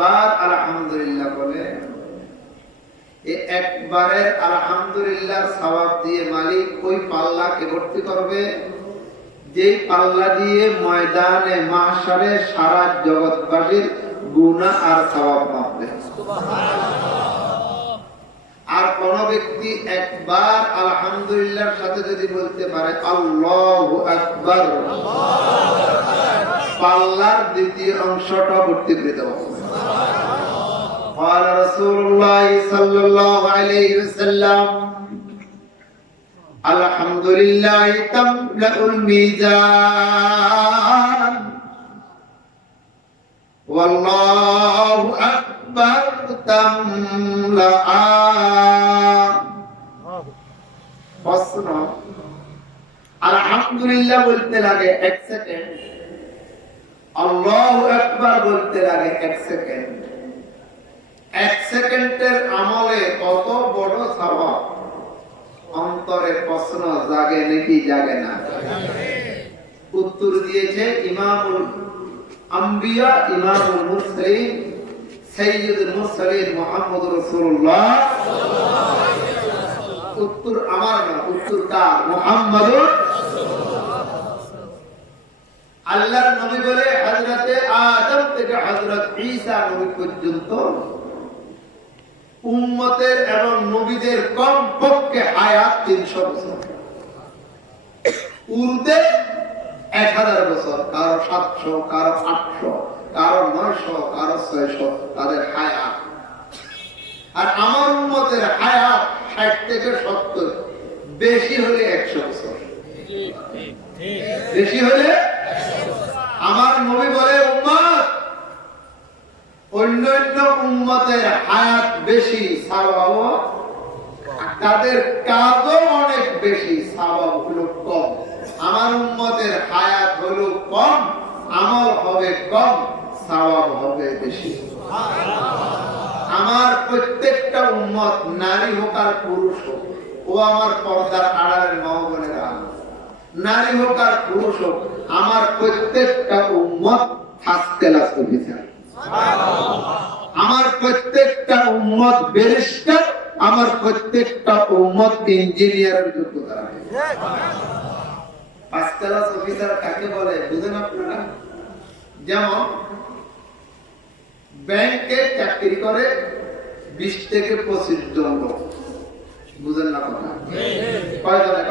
একবার আলহামদুলিল্লাহ বলে, এই একবারের আলহামদুলিল্লাহ সওয়াব দিয়ে মালিক ওই পাল্লাকে ভর্তি করবে যেই পাল্লা দিয়ে ময়দানে মাহশারে সারা জগৎবাসীর গুনাহ আর সওয়াব মাপবে। আর কোন ব্যক্তি একবার আলহামদুলিল্লাহর সাথে যদি বলতে পারে আল্লাহু আকবার, পাল্লার দ্বিতীয় অংশটা ভর্তি করে দেওয়া হবে। قال رسول الله صلى الله عليه وسلم الحمد لله تملأ الميزان والله أكبر تملأان। প্রশ্ন, আলহামদুলিল্লাহ বলতে লাগে 1 সেকেন্ড, আল্লাহু আকবার বলতে লাগে 1 সেকেন্ড। 1 সেকেন্ডের আমলে কত বড় সওয়াব, অন্তরে প্রশ্ন জাগে নাকি জাগে না? উত্তর দিয়েছে ইমামুল আম্বিয়া ইমামুল মুরসালিন সাইয়্যিদুল মুরসালিন মুহাম্মদুর রাসূলুল্লাহ সাল্লাল্লাহু আলাইহি ওয়াসাল্লাম। উত্তর আমার না, উত্তর কার? মুহাম্মদুর রাসূলুল্লাহ। আল্লাহর নবী বলে হযরতে আদম থেকে হযরত ঈসা নবী পর্যন্ত উম্মতের এবং নবীদের কমপক্ষে হায়াত 300 বছর, উর্দে 1000 বছর, কারো 700, কারো 800, কারো 900, কারো 600 তাদের হায়াত। আর আমার উম্মতের হায়াত 60 থেকে 70, বেশি হলে 100 বছর, বেশি হলে। আমার নবী বলে উম্মত অন্যান্য উম্মতের হায়াত বেশি, সওয়াব তাদের কাজও অনেক বেশি, সওয়াব হলো কম। আমার উম্মতের হায়াত হলো কম, আমল হবে কম, সওয়াব হবে বেশি। আমার প্রত্যেকটা উম্মত, নারী হোক আর পুরুষ হোক, ও আমার পর্দার আড়ালের মা বোনেরা, নারী হোক আর পুরুষ হোক, আমার প্রত্যেকটা উম্মত ফার্স্ট ক্লাস অফিসার, আমার প্রত্যেকটা উম্মত ব্যারিস্টার, আমার প্রত্যেকটা উম্মত ইঞ্জিনিয়ারের যোগ্যতা রাখে। ফার্স্ট ক্লাস অফিসার কাকে বলে বুঝেন আপনারা? যেমন ব্যাংকে চাকরি করে 20 থেকে 25 জন লোক, বুঝেন না কথা? কয়জনে?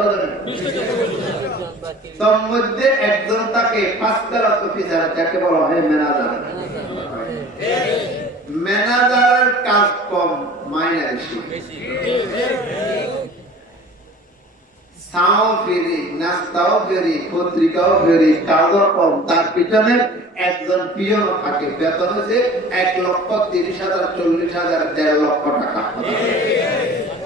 তার মধ্যে একজন তাকে ফার্স্ট ক্লাস অফিসার, যাকে বলা হয় ম্যানেজার। ম্যানেজারের কাজ কম, মাইনে বেশি। সাও ফেরি, নাস্তাও ফেরি, পত্রিকাও ফেরি, কাজও কম। তার পিছনে একজন পিয়ন থাকে, বেতন হচ্ছে 1,30,000, 40,000, 1.5 লক্ষ টাকা।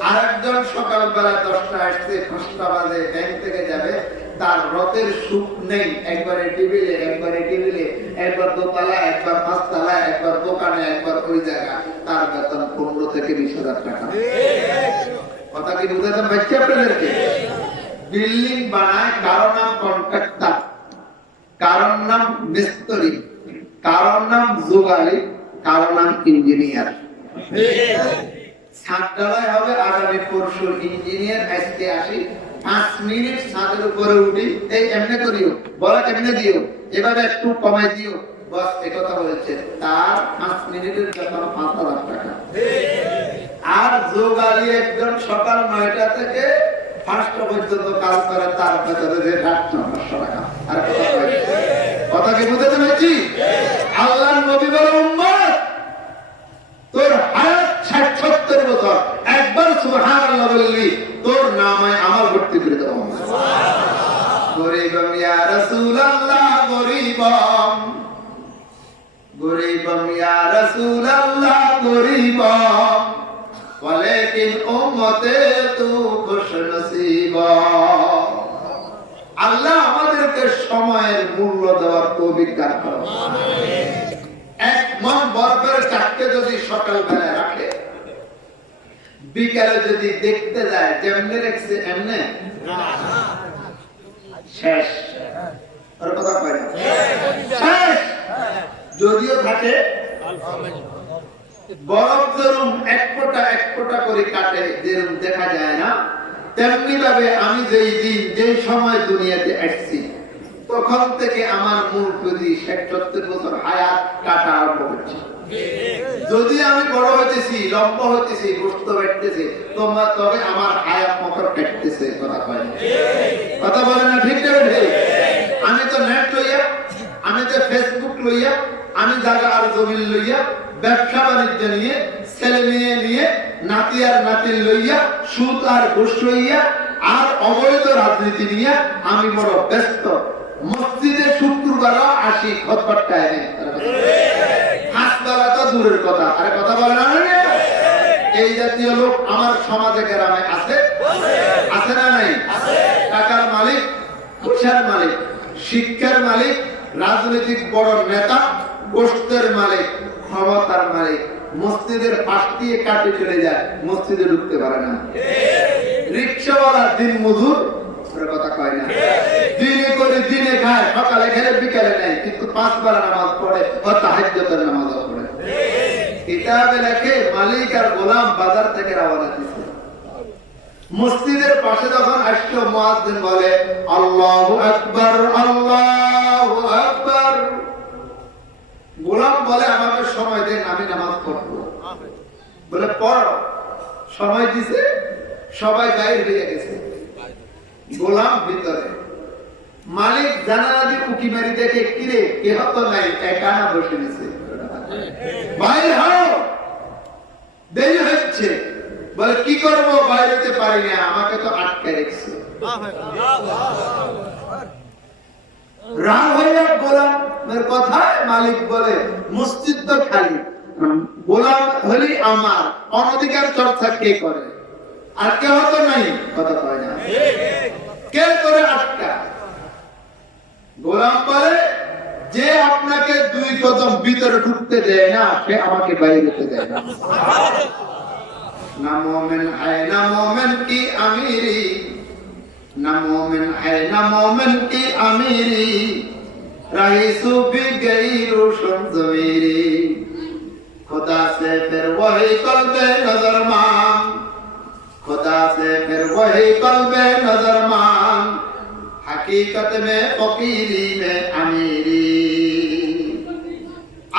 আরেকজন সকালবেলা 10টা আসছে, 5টা বাজে ব্যাংক থেকে যাবে, তার রথের সুখ নেই, একবারে টেবিলে, একবারে টেবিলে, একবার দোতলা, একবার 5 তলা, একবার দোকানে, একবার ওই জায়গা। তার বেতন 15 থেকে 20,000 টাকা। কথা কি বুঝাতে পারছি আপনাদেরকে? বিল্ডিং বানায়, কারো নাম কন্ট্রাক্টর, কারোর নাম মিস্ত্রি, কারোর নাম যোগালী, কারোর নাম ইঞ্জিনিয়ার। ছাদ ঢালাই হবে আগামী পরশু, ইঞ্জিনিয়ার আজকে আসি, 5 মিনিট ছাদের উপরে উঠি, এই এমনি করিও, বলা কেমনে দিও, এভাবে একটু কমাই দিও, বস একথা বলেছে। তার 5 মিনিটের বেতন 5,000 টাকা। আর যোগালী একজন সকাল 9টা থেকে 5টা পর্যন্ত কাজ করে, তার বেতনে যে 800 টাকা। আর কথা কি বুঝতে পেরেছি? আল্লাহর নবী বলে উম্মত, তোর হায়াত 60-70 বছর, একবার সুবহানাল্লাহ বললি, তোর নামে আমল ভর্তি করে দেওয়া হবে। গরীবম ইয়া রাসূলুল্লাহ, গরীবম, গরীবম ইয়া রাসূলুল্লাহ, গরীবম, ওয়ালাকিন উম্মতে তু খুশনসিব। আল্লাহ আমাদেরকে সময়ের মূল্য দেওয়ার তৌফিক দান করুন। আমিন। 1 মণ বরফের চাককে যদি সকালবেলা রাখে, বিকালে যদি দেখতে যায় যেমনে রেখেছে এমনে শেষ। আর কথা কয় না শেষ, যদিও থাকে বরফ যেরকম এক ফোঁটা করে কাটে, যেরকম দেখা যায় না, তেমনি ভাবে আমি যেই দিন যেই সময় দুনিয়াতে আসছি তখন থেকে আমার মূল প্রতি 60-70 বছর হায়াত কাটা আরম্ভ করছে। যদি আমি বড় হইতেছি, লম্বা হইতেছি, গোস্ত বাড়তেছে, তবে আমার হায়াত মকর কাটতেছে। কথা কয় না? কথা বলে না? ঠিক না? আমি তো নেট লইয়া, আমি তো ফেসবুক লইয়া, আমি জায়গা আর জমিন লইয়া, ব্যবসা বাণিজ্য নিয়ে, ছেলে মেয়ে নিয়ে, নাতি আর নাতির লইয়া, সুদ আর ঘুষ লইয়া, আর অবৈধ রাজনীতি নিয়ে আমি বড় ব্যস্ত। মসজিদে শুক্রবার আসি খতপাট্টায় নেই, হাসপাতাল তো দূরের কথা। আরে কথা বলে না? এই জাতীয় লোক আমার সমাজে গ্রামে আছে, আছে না নাই? টাকার মালিক, পয়সার মালিক, শিক্ষার মালিক, রাজনৈতিক বড় নেতা, গোষ্ঠের মালিক, ক্ষমতার মালিক, মসজিদের পাশ দিয়ে কাটে চলে যায়, মসজিদে ঢুকতে পারে না। রিক্সাওয়ালা দিন মজুর, কথা কয় না? দিনে করে দিনে খায়, সকালে খেলে বিকালে নেয়, কিন্তু 5 বার নামাজ পড়ে, তাহাজ্জুদের নামাজও পড়ে। কিতাবে লেখে মালিক আর গোলাম বাজার থেকে রওনা দিছে। মসজিদের পাশে যখন আসলো, মুয়াজ্জিন বলে আল্লাহু আকবার, আল্লাহু আকবার। গোলাম বলে আমাকে সময় দেন, আমি নামাজ পড়বো। বলে পড়ো। সময় দিছে, সবাই বাইরে হয়ে গেছে, গোলাম ভিতরে। মালিক জানালা দিয়ে উকি মারি দেখে, কিরে কেহ তো নাই, একা না বসে নিছে। বাইরে হও, দেরি হচ্ছে। বলে কি করবো, বাইরেতে পারি না, আমাকে তো আটকে রেখেছে। রাগ হইয়া গোলামের কথায় মালিক বলে মসজিদ তো খালি, গোলাম হলি আমার, অনধিকার চর্চা কে করে? আর কেউ তো নাই। কথা কয় না? কে করে আটকা? গোলাম বলে যে আপনাকে 2 কদম ভিতরে ঢুকতে দেয় না, সে আমাকে বাইরে যেতে দেয় না। না মোমেন है ना मोमिन की अमीरी, ना मोमिन है ना मोमिन की अमीरी, रही सूफी गई रोशन ज़मीरी, खुदा से फिर वही कल्बे नजर मांग, खुदा से फिर वही कल्बे नजर मांग, हकीकत में फकीरी में अमीरी।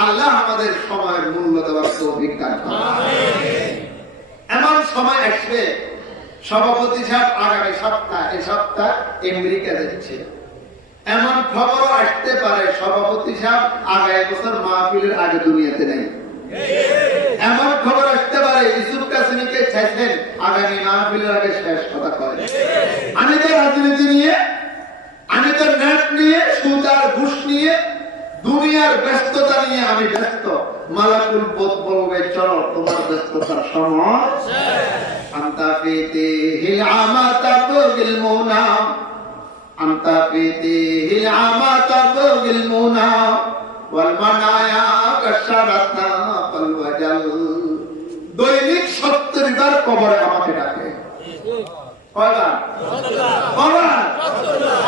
আল্লাহ আমাদের সময়ের মূল্য দেওয়ার তৌফিক দান করুন। এমন সময় আসবে, সভাপতি সাহেব আগামী সপ্তাহ, এই সপ্তাহ আমেরিকা যাচ্ছে, এমন খবরও আসতে পারে সভাপতি সাহেব আগামী বছর মাহফিলের আগে দুনিয়াতে নেই। এমন খবর আসতে পারে ইউসুফ কাসিমকে চাইছেন আগামী মাহফিলের আগে শেষ। কথা কয়। আমি তো রাজনীতি নিয়ে, আমি তো নেট নিয়ে, সুদ আর ঘুষ নিয়ে, দুনিয়ার ব্যস্ততা নিয়ে আমি ব্যস্ত। মালাকুল মউত বলবে চলো তোমার ব্যস্ততার সময় আনতা ফিতিহিল আমা তাবগিল মুনা, আনতা ফিতিহিল আমা তাবগিল মুনা, ওয়াল মানায়া কাশরাতনা ফাল ওয়াজাল। দৈনিক 70 বার কবরে আমাকে ডাকে। কয়বার? কয়বার?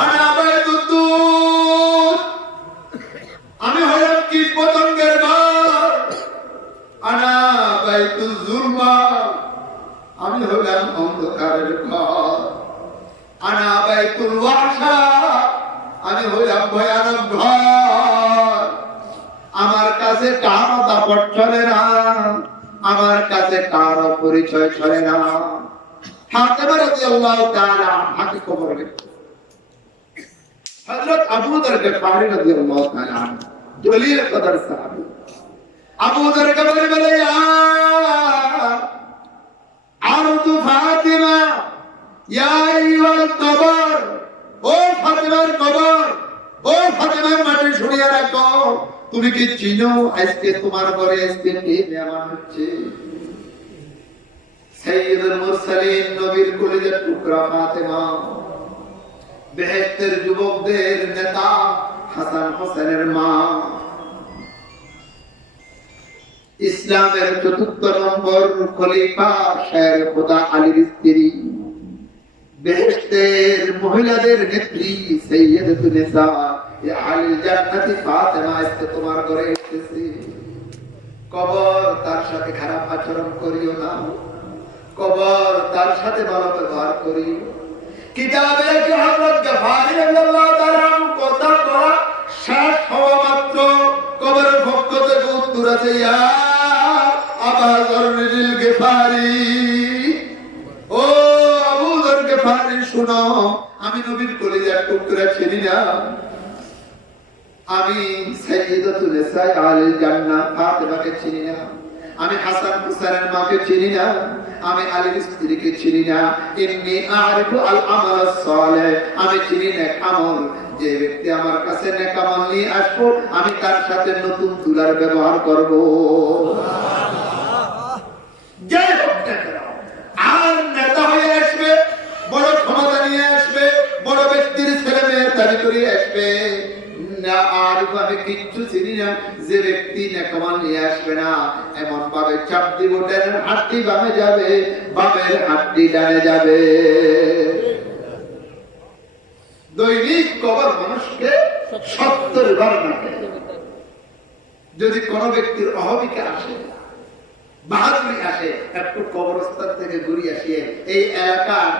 আনা বাইতুদ্দুর, আমি হলাম কীট পতঙ্গের ঘর। আনা বাইতুল যুলমা, আমি হলাম অন্ধকারের ঘর। আনা বাইতুল ওয়াহশা, আমি হলাম ভয়ানক ঘর। আমার কাছে কারো দাপট চলে না, আমার কাছে কারো পরিচয় চলে না। হাতেম রাদিয়াল্লাহু তাআলা হাতে কবর গেছে। হযরত আবু যর গফারি রাদিয়াল্লাহু তাআলা জলিল কদর সাহাবী, আবু যর গফারি বলে আরদু ফাতিমা ইয়া আইয়ুল কবর, ও ফাতিমার কবর, ও ফাতিমার মাটি শুনিয়ে রাখো। তুমি কি চিনো আজকে তোমার ঘরে আজকে কে মেহমান হচ্ছে? সাইয়্যিদুল মুরসালিন, নবীর কলিজার টুকরা ফাতিমা, বেহেশতের যুবকদের নেতা হাসান হোসেনের মা, ইসলামের ৪র্থ নম্বর খলিফা শের খোদা আলীর স্ত্রী, বেহেশতের মহিলাদের নেত্রী সাইয়্যিদাতুন নিসা আহলিল জান্নাতি ফাতিমা আজকে তোমার ঘরে এসেছে। কবর তার সাথে খারাপ আচরণ করিও না, কবর তার সাথে ভালো ব্যবহার করিও। কিতাবে কি হযরত গফারি রাদিয়াল্লাহু তাআলা কথা বলা শেষ হওয়া মাত্র কবরের পক্ষ থেকে উত্তর আছে, ইয়া আবা যররিল গফারি, ও আবু যর গফারি শুনো, আমি নবীর কলিজার টুকরা চিনি না, আমি সাইয়্যিদাতুল নিসা আলিল জান্নাহ ফাতেমাকে চিনি না, আমি হাসান হুসাইনের মাকে চিনি না, আমি আলীর স্ত্রীকে চিনি না। ইন্নী আরিফু আল আমাল সালেহ, আমি চিনি নেক আমল। যে ব্যক্তি আমার কাছে নেক আমল নিয়ে আসবো, আমি তার সাথে নতুন তুলার ব্যবহার করব। যে আর নেতা হয়ে আসবে, বড় ক্ষমতা নিয়ে আসবে, বড় ব্যক্তির ছেলে মেয়ে দাবি করে আসবে, না আরিফ আমি কিচ্ছু চিনি না, যে ব্যক্তি নেকামাল নিয়ে আসবে না, এমন ভাবে চাপ দিব ডানের হাড্ডি বামে যাবে, বামের হাড্ডি ডানে যাবে। দৈনিক কবর মানুষকে 70 বার ডাকে। যদি কোন ব্যক্তির অহমিকা আসে, বাহাদুরি আসে, একটু কবরস্থান থেকে ঘুরিয়ে আসিয়ে এই এলাকার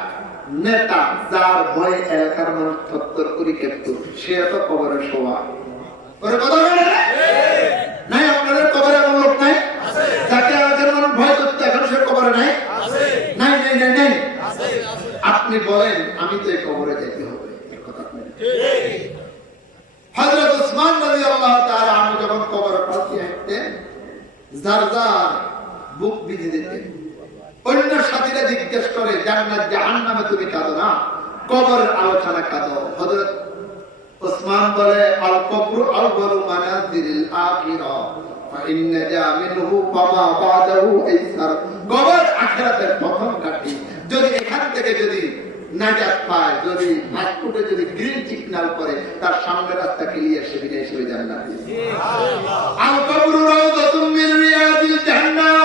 নেতা যার ভয়ে এলাকার মানুষ থরথর করে কেঁপত, সে তো কবরে শোয়া। ওরে কথা বলে নাই, আপনাদের কবরে এমন লোক নাই যাকে এলাকার মানুষ ভয় করতে, এখন সে কবরে নাই? নাই নাই নাই নাই। আপনি বলেন আমি তো এই কবরে যেতে হবে, হযরত ওসমান রাদিয়াল্লাহু তাআলা আনহু যখন কবরের পাশে হাঁটতেন, যার যার বুক বিঁধে দিতেন। অন্য সাথীরা জিজ্ঞেস করে, জান্নাত জাহান্নামে তুমি কাঁদো না, কবরের আলোচনা কাঁদো। হযরত ওসমান বলে, আল কবরু আউয়ালু মানাজিলিল আখিরাহ ফা ইন্না জামিনহু ফামা বাদাহু আইসার। কবর আখিরাতের প্রথম ঘাঁটি। যদি এখান থেকে যদি নাজাত পায়, যদি পাসপোর্টে যদি গ্রিন সিগন্যাল করে, তার সামনে রাস্তা ক্লিয়ার, সে বিদায় হিসেবে জান্নাতে। আল কবরু রাউযাতুম মিন রিয়াদিল জান্নাহ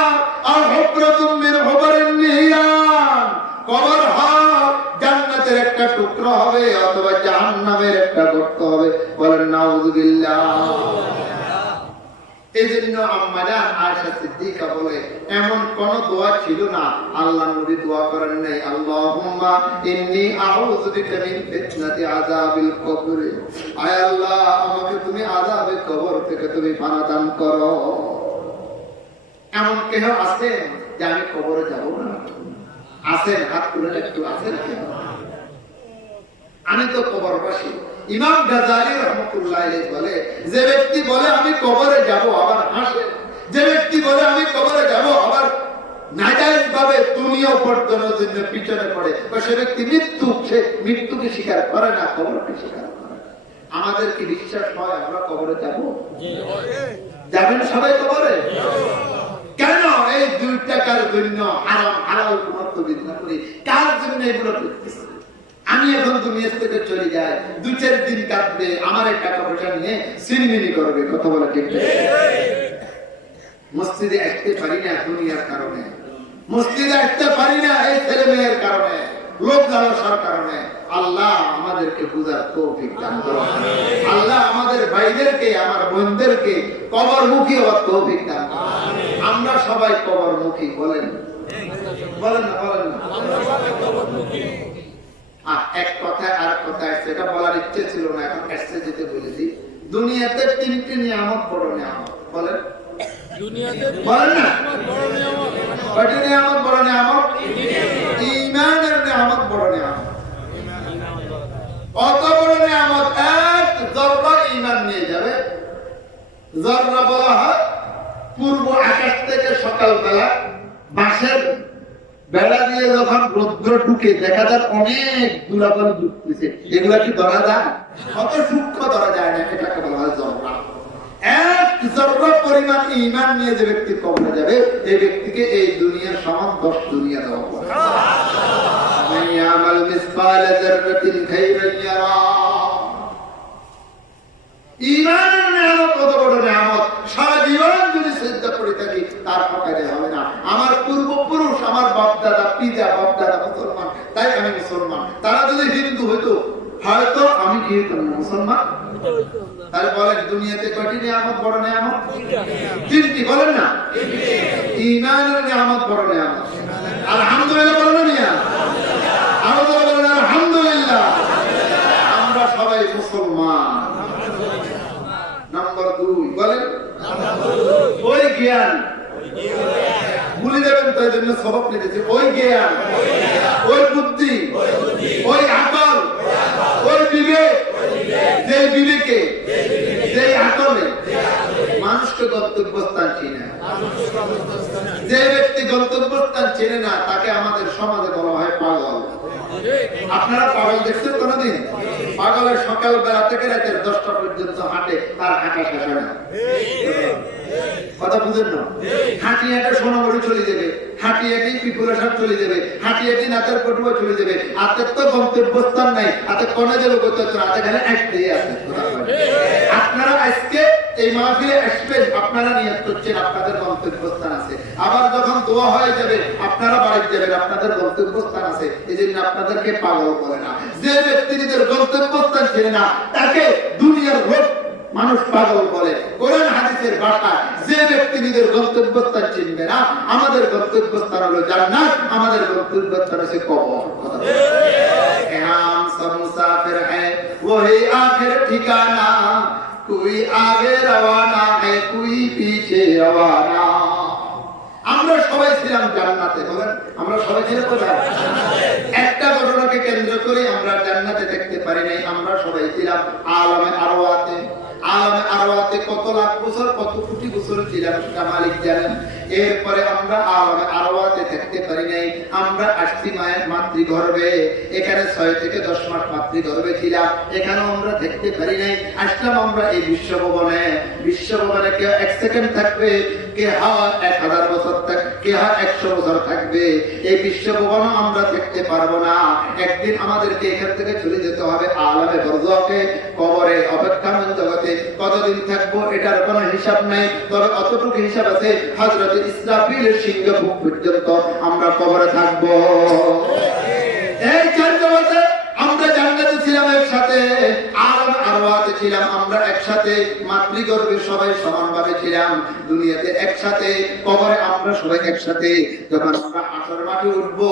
আও হুফরাতুম মিন হুবারিন নিয়ান। কবর হয় জান্নাতের একটা টুকরো হবে অথবা জাহান্নামের একটা গর্ত হবে। বলেন নাউযুবিল্লাহ। এজন্য আম্মা জান আয়েশা সিদ্দিকা বলে, এমন কোন দোয়া ছিল না আল্লাহর নবী দোয়া করেন নাই, আল্লাহুম্মা ইন্নী আউযু বিকা মিন ফিতনাতি আযাবিল কবর। আয় আল্লাহ, আমাকে তুমি আযাবে কবর থেকে তুমি পানাহ দান করো। এমন কেহ আছেন যে আমি কবরে যাব না? আছেন? হাত তুলে একটু আছেন? আমি তো কবরবাসী। ইমাম গাজ্জালী রাহমাতুল্লাহ আলাইহি বলে, যে ব্যক্তি বলে আমি কবরে যাব আবার হাসে, যে ব্যক্তি বলে আমি কবরে যাব আবার নাজায়েজ ভাবে দুনিয়া উপার্জনের জন্য পিছনে পড়ে, সে ব্যক্তি মৃত্যুকে স্বীকার করে না, কবরকে স্বীকার করে না। আমাদের কি বিশ্বাস হয় আমরা কবরে যাব? যাবেন সবাই কবরে? কেন এই 2 টাকার জন্য হারাম হালাল মত বিধান করি? কার জন্য এগুলো করতেছি? আমি এখন দুনিয়া থেকে চলে যাই, 2-4 দিন কাটবে, আমার এই টাকা পয়সা নিয়ে সিনমিনি করবে। কথা বলা ঠিক? মসজিদে আসতে পারি না দুনিয়ার কারণে, মসজিদে আসতে পারি না এই ছেলে মেয়ের কারণে, লোক লালসার কারণে। আল্লাহ আমাদেরকে বুঝার তৌফিক দান করুন। আল্লাহ আমাদের ভাইদেরকে, আমার বোনদেরকে কবরমুখী হওয়ার তৌফিক দান করুন। আমরা সবাই কবরমুখী। বলেন বলেন না? বলেন না? এক কথায় আর কথায় সেটা বলার ইচ্ছে ছিল না, এখন এসে যেতে বলেছি। দুনিয়াতে 3টি নিয়ামত বড় নিয়ামত। বলেন বলেন না? কয়টি নিয়ামত বড় নিয়ামত? ঈমানের নিয়ামত বড় নিয়ামত। কত বড় নিয়ামত? এক যররা ঈমান নিয়ে যাবে। যররা বলা হয় পূর্ব আকাশ থেকে সকালবেলা বাঁশের বেড়া দিয়ে যখন রৌদ্র ঢুকে দেখা যায় অনেক দুলাবাল ঢুকতেছে, এগুলা কি ধরা যায়? অত সূক্ষ্ম ধরা যায় না, এটাকে বলা হয় যররা। এক যররা পরিমাণ ঈমান নিয়ে যে ব্যক্তি কবরে যাবে, এই ব্যক্তিকে এই দুনিয়ার সমান 10 দুনিয়া দেওয়া হবে। মান ইয়ামাল মিসকাল যাররাতিন খায়রান ইয়ারা। ঈমানের নিয়ামত কত বড় নিয়ামত! সারা জীবন যদি সিজদা করে থাকি তার ফায়দা হবে না। আমার পূর্বপুরুষ, আমার বাপ-দাদা, পিতা বাপ-দাদা মুসলমান, তাই আমি মুসলমান। তারা যদি হিন্দু হইতো হয়তো আমি কি হইতাম না, মুসলমান। তাহলে বলেন দুনিয়াতে কয়টি নিয়ামত বড় নিয়ামত? তিনটি, বলেন না? ঈমানের নিয়ামত বড় নিয়ামত। আলহামদুলিল্লাহ বলেন না মিয়া? আমাদের বলেন আলহামদুলিল্লাহ। আমরা সবাই মুসলমান। নাম্বার 2 বলেন ওই জ্ঞান, ভুলে যাবেন তাই জন্য সবক নিতেছি। ওই জ্ঞান, ওই বুদ্ধি, ওই আকল, ওই বিবেক, যে বিবেকে, যে আকলে মানুষকে গন্তব্যস্থান চিনে। যে ব্যক্তি গন্তব্যস্থান চেনে না তাকে আমাদের সমাজে বলা হয় পাগল। আপনারা পাগল দেখছেন কোনদিন? পাগলের সকাল বেলা থেকে রাতের 10টা পর্যন্ত হাঁটে, তার হাঁটা শেষ হয় না। কথা বুঝেন না? হাঁটি হাঁটে সোনামুড়ি চলে যাবে, হাঁটি হাঁটি পিপুলেশন চলে যাবে, হাঁটি হাঁটি নাচের পটুয়া চলে যাবে। হাতের তো গন্তব্যস্থান নাই, হাতে কোনে যাবে করতে হাতে খালি একটাই আছে। আপনারা আজকে এই মাহফিলে আসবেন, আপনারা নিয়ত করছেন আপনাদের গন্তব্যস্থান আছে। আবার যখন দোয়া হয়ে যাবে আপনারা বাড়ি যাবেন, আপনাদের গন্তব্যস্থান আছে। এই জন্য আপনাদেরকে পাগল করে না। যে ব্যক্তি নিজের গন্তব্যস্থান চেনে না তাকে দুনিয়ার লোক মানুষ পাগল বলে। কোরআন হাদিসের ভাষা, যে ব্যক্তি নিজের গন্তব্যস্থান চিনবে না, আমাদের গন্তব্যস্থান হলো জান্নাত, আমাদের গন্তব্যস্থান হচ্ছে কবর। हम सब मुसाफिर हैं वही आखिर ठिकाना, कोई आगे रवाना है कोई पीछे रवाना। আমরা সবাই ছিলাম জান্নাতে। বলেন আমরা সবাই ছিলাম কোথায়? একটা ঘটনাকে কেন্দ্র করে আমরা জান্নাতে দেখতে পারি নাই। আমরা সবাই ছিলাম আলামে আরওয়াতে। আলামে আরওয়াতে কত লাখ বছর কত কোটি বছর ছিলাম সেটা মালিক জানেন। এরপরে আমরা আলামে আরওয়াতে দেখতে পারি নাই। আমরা আসছি মায়ের মাতৃগর্ভে, এখানে 6 থেকে 10 মাস মাতৃগর্ভে ছিলাম, এখানেও আমরা দেখতে পারি নাই। আসলাম আমরা এই বিশ্বভবনে। বিশ্বভবনে কেউ 1 সেকেন্ড থাকবে, কে হয় 1000 বছর থাকবে, কে হয় 100 বছর থাকবে। এই বিশ্বভবন আমরা দেখতে পারবো না। একদিন আমাদেরকে এখান থেকে চলে যেতে হবে আলামে বরজাখে, কবরে, অপেক্ষামান জগতে। কতদিন থাকবো এটার কোনো হিসাব নাই, তবে অতটুকু হিসাব আছে হযরত ইসরাফিলের সিংহাসন পর্যন্ত আমরা কবরে থাকবো। এই 4 জগতে আমরা জান্নাতে ছিলাম একসাথে, আলামে আরওয়াতে ছিলাম আমরা একসাথে, মাতৃগর্ভে সবাই সমানভাবে ছিলাম, দুনিয়াতে একসাথে, কবরে আমরা সবাই একসাথে। যখন আমরা হাসর মাঠে উঠবো,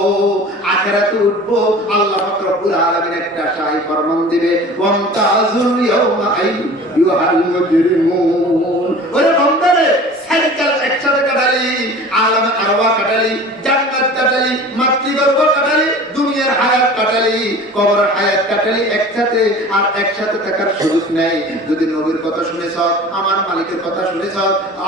আখিরাতে উঠবো, আল্লাহ পাক রব্বুল আলামিন একটা শাহী ফরমান দিবে, ওয়ামতাজুল ইয়াওমা আইয়ুহাল মুজরিমুন। ওরে বান্দারে, সাইকেল একসাথে কাটালি, আলামে আরওয়া কাটালি, জান্নাত কাটালি, মাতৃগর্ভ কাটালি, দুনিয়ার হায়াত কাটালি, কবরের হায়াত কাটালি একসাথে। আর একসাথে থাকার সুযোগ নাই। যদি নবীর কথা শুনেছ, আমার মালিকের কথা শুনেছ,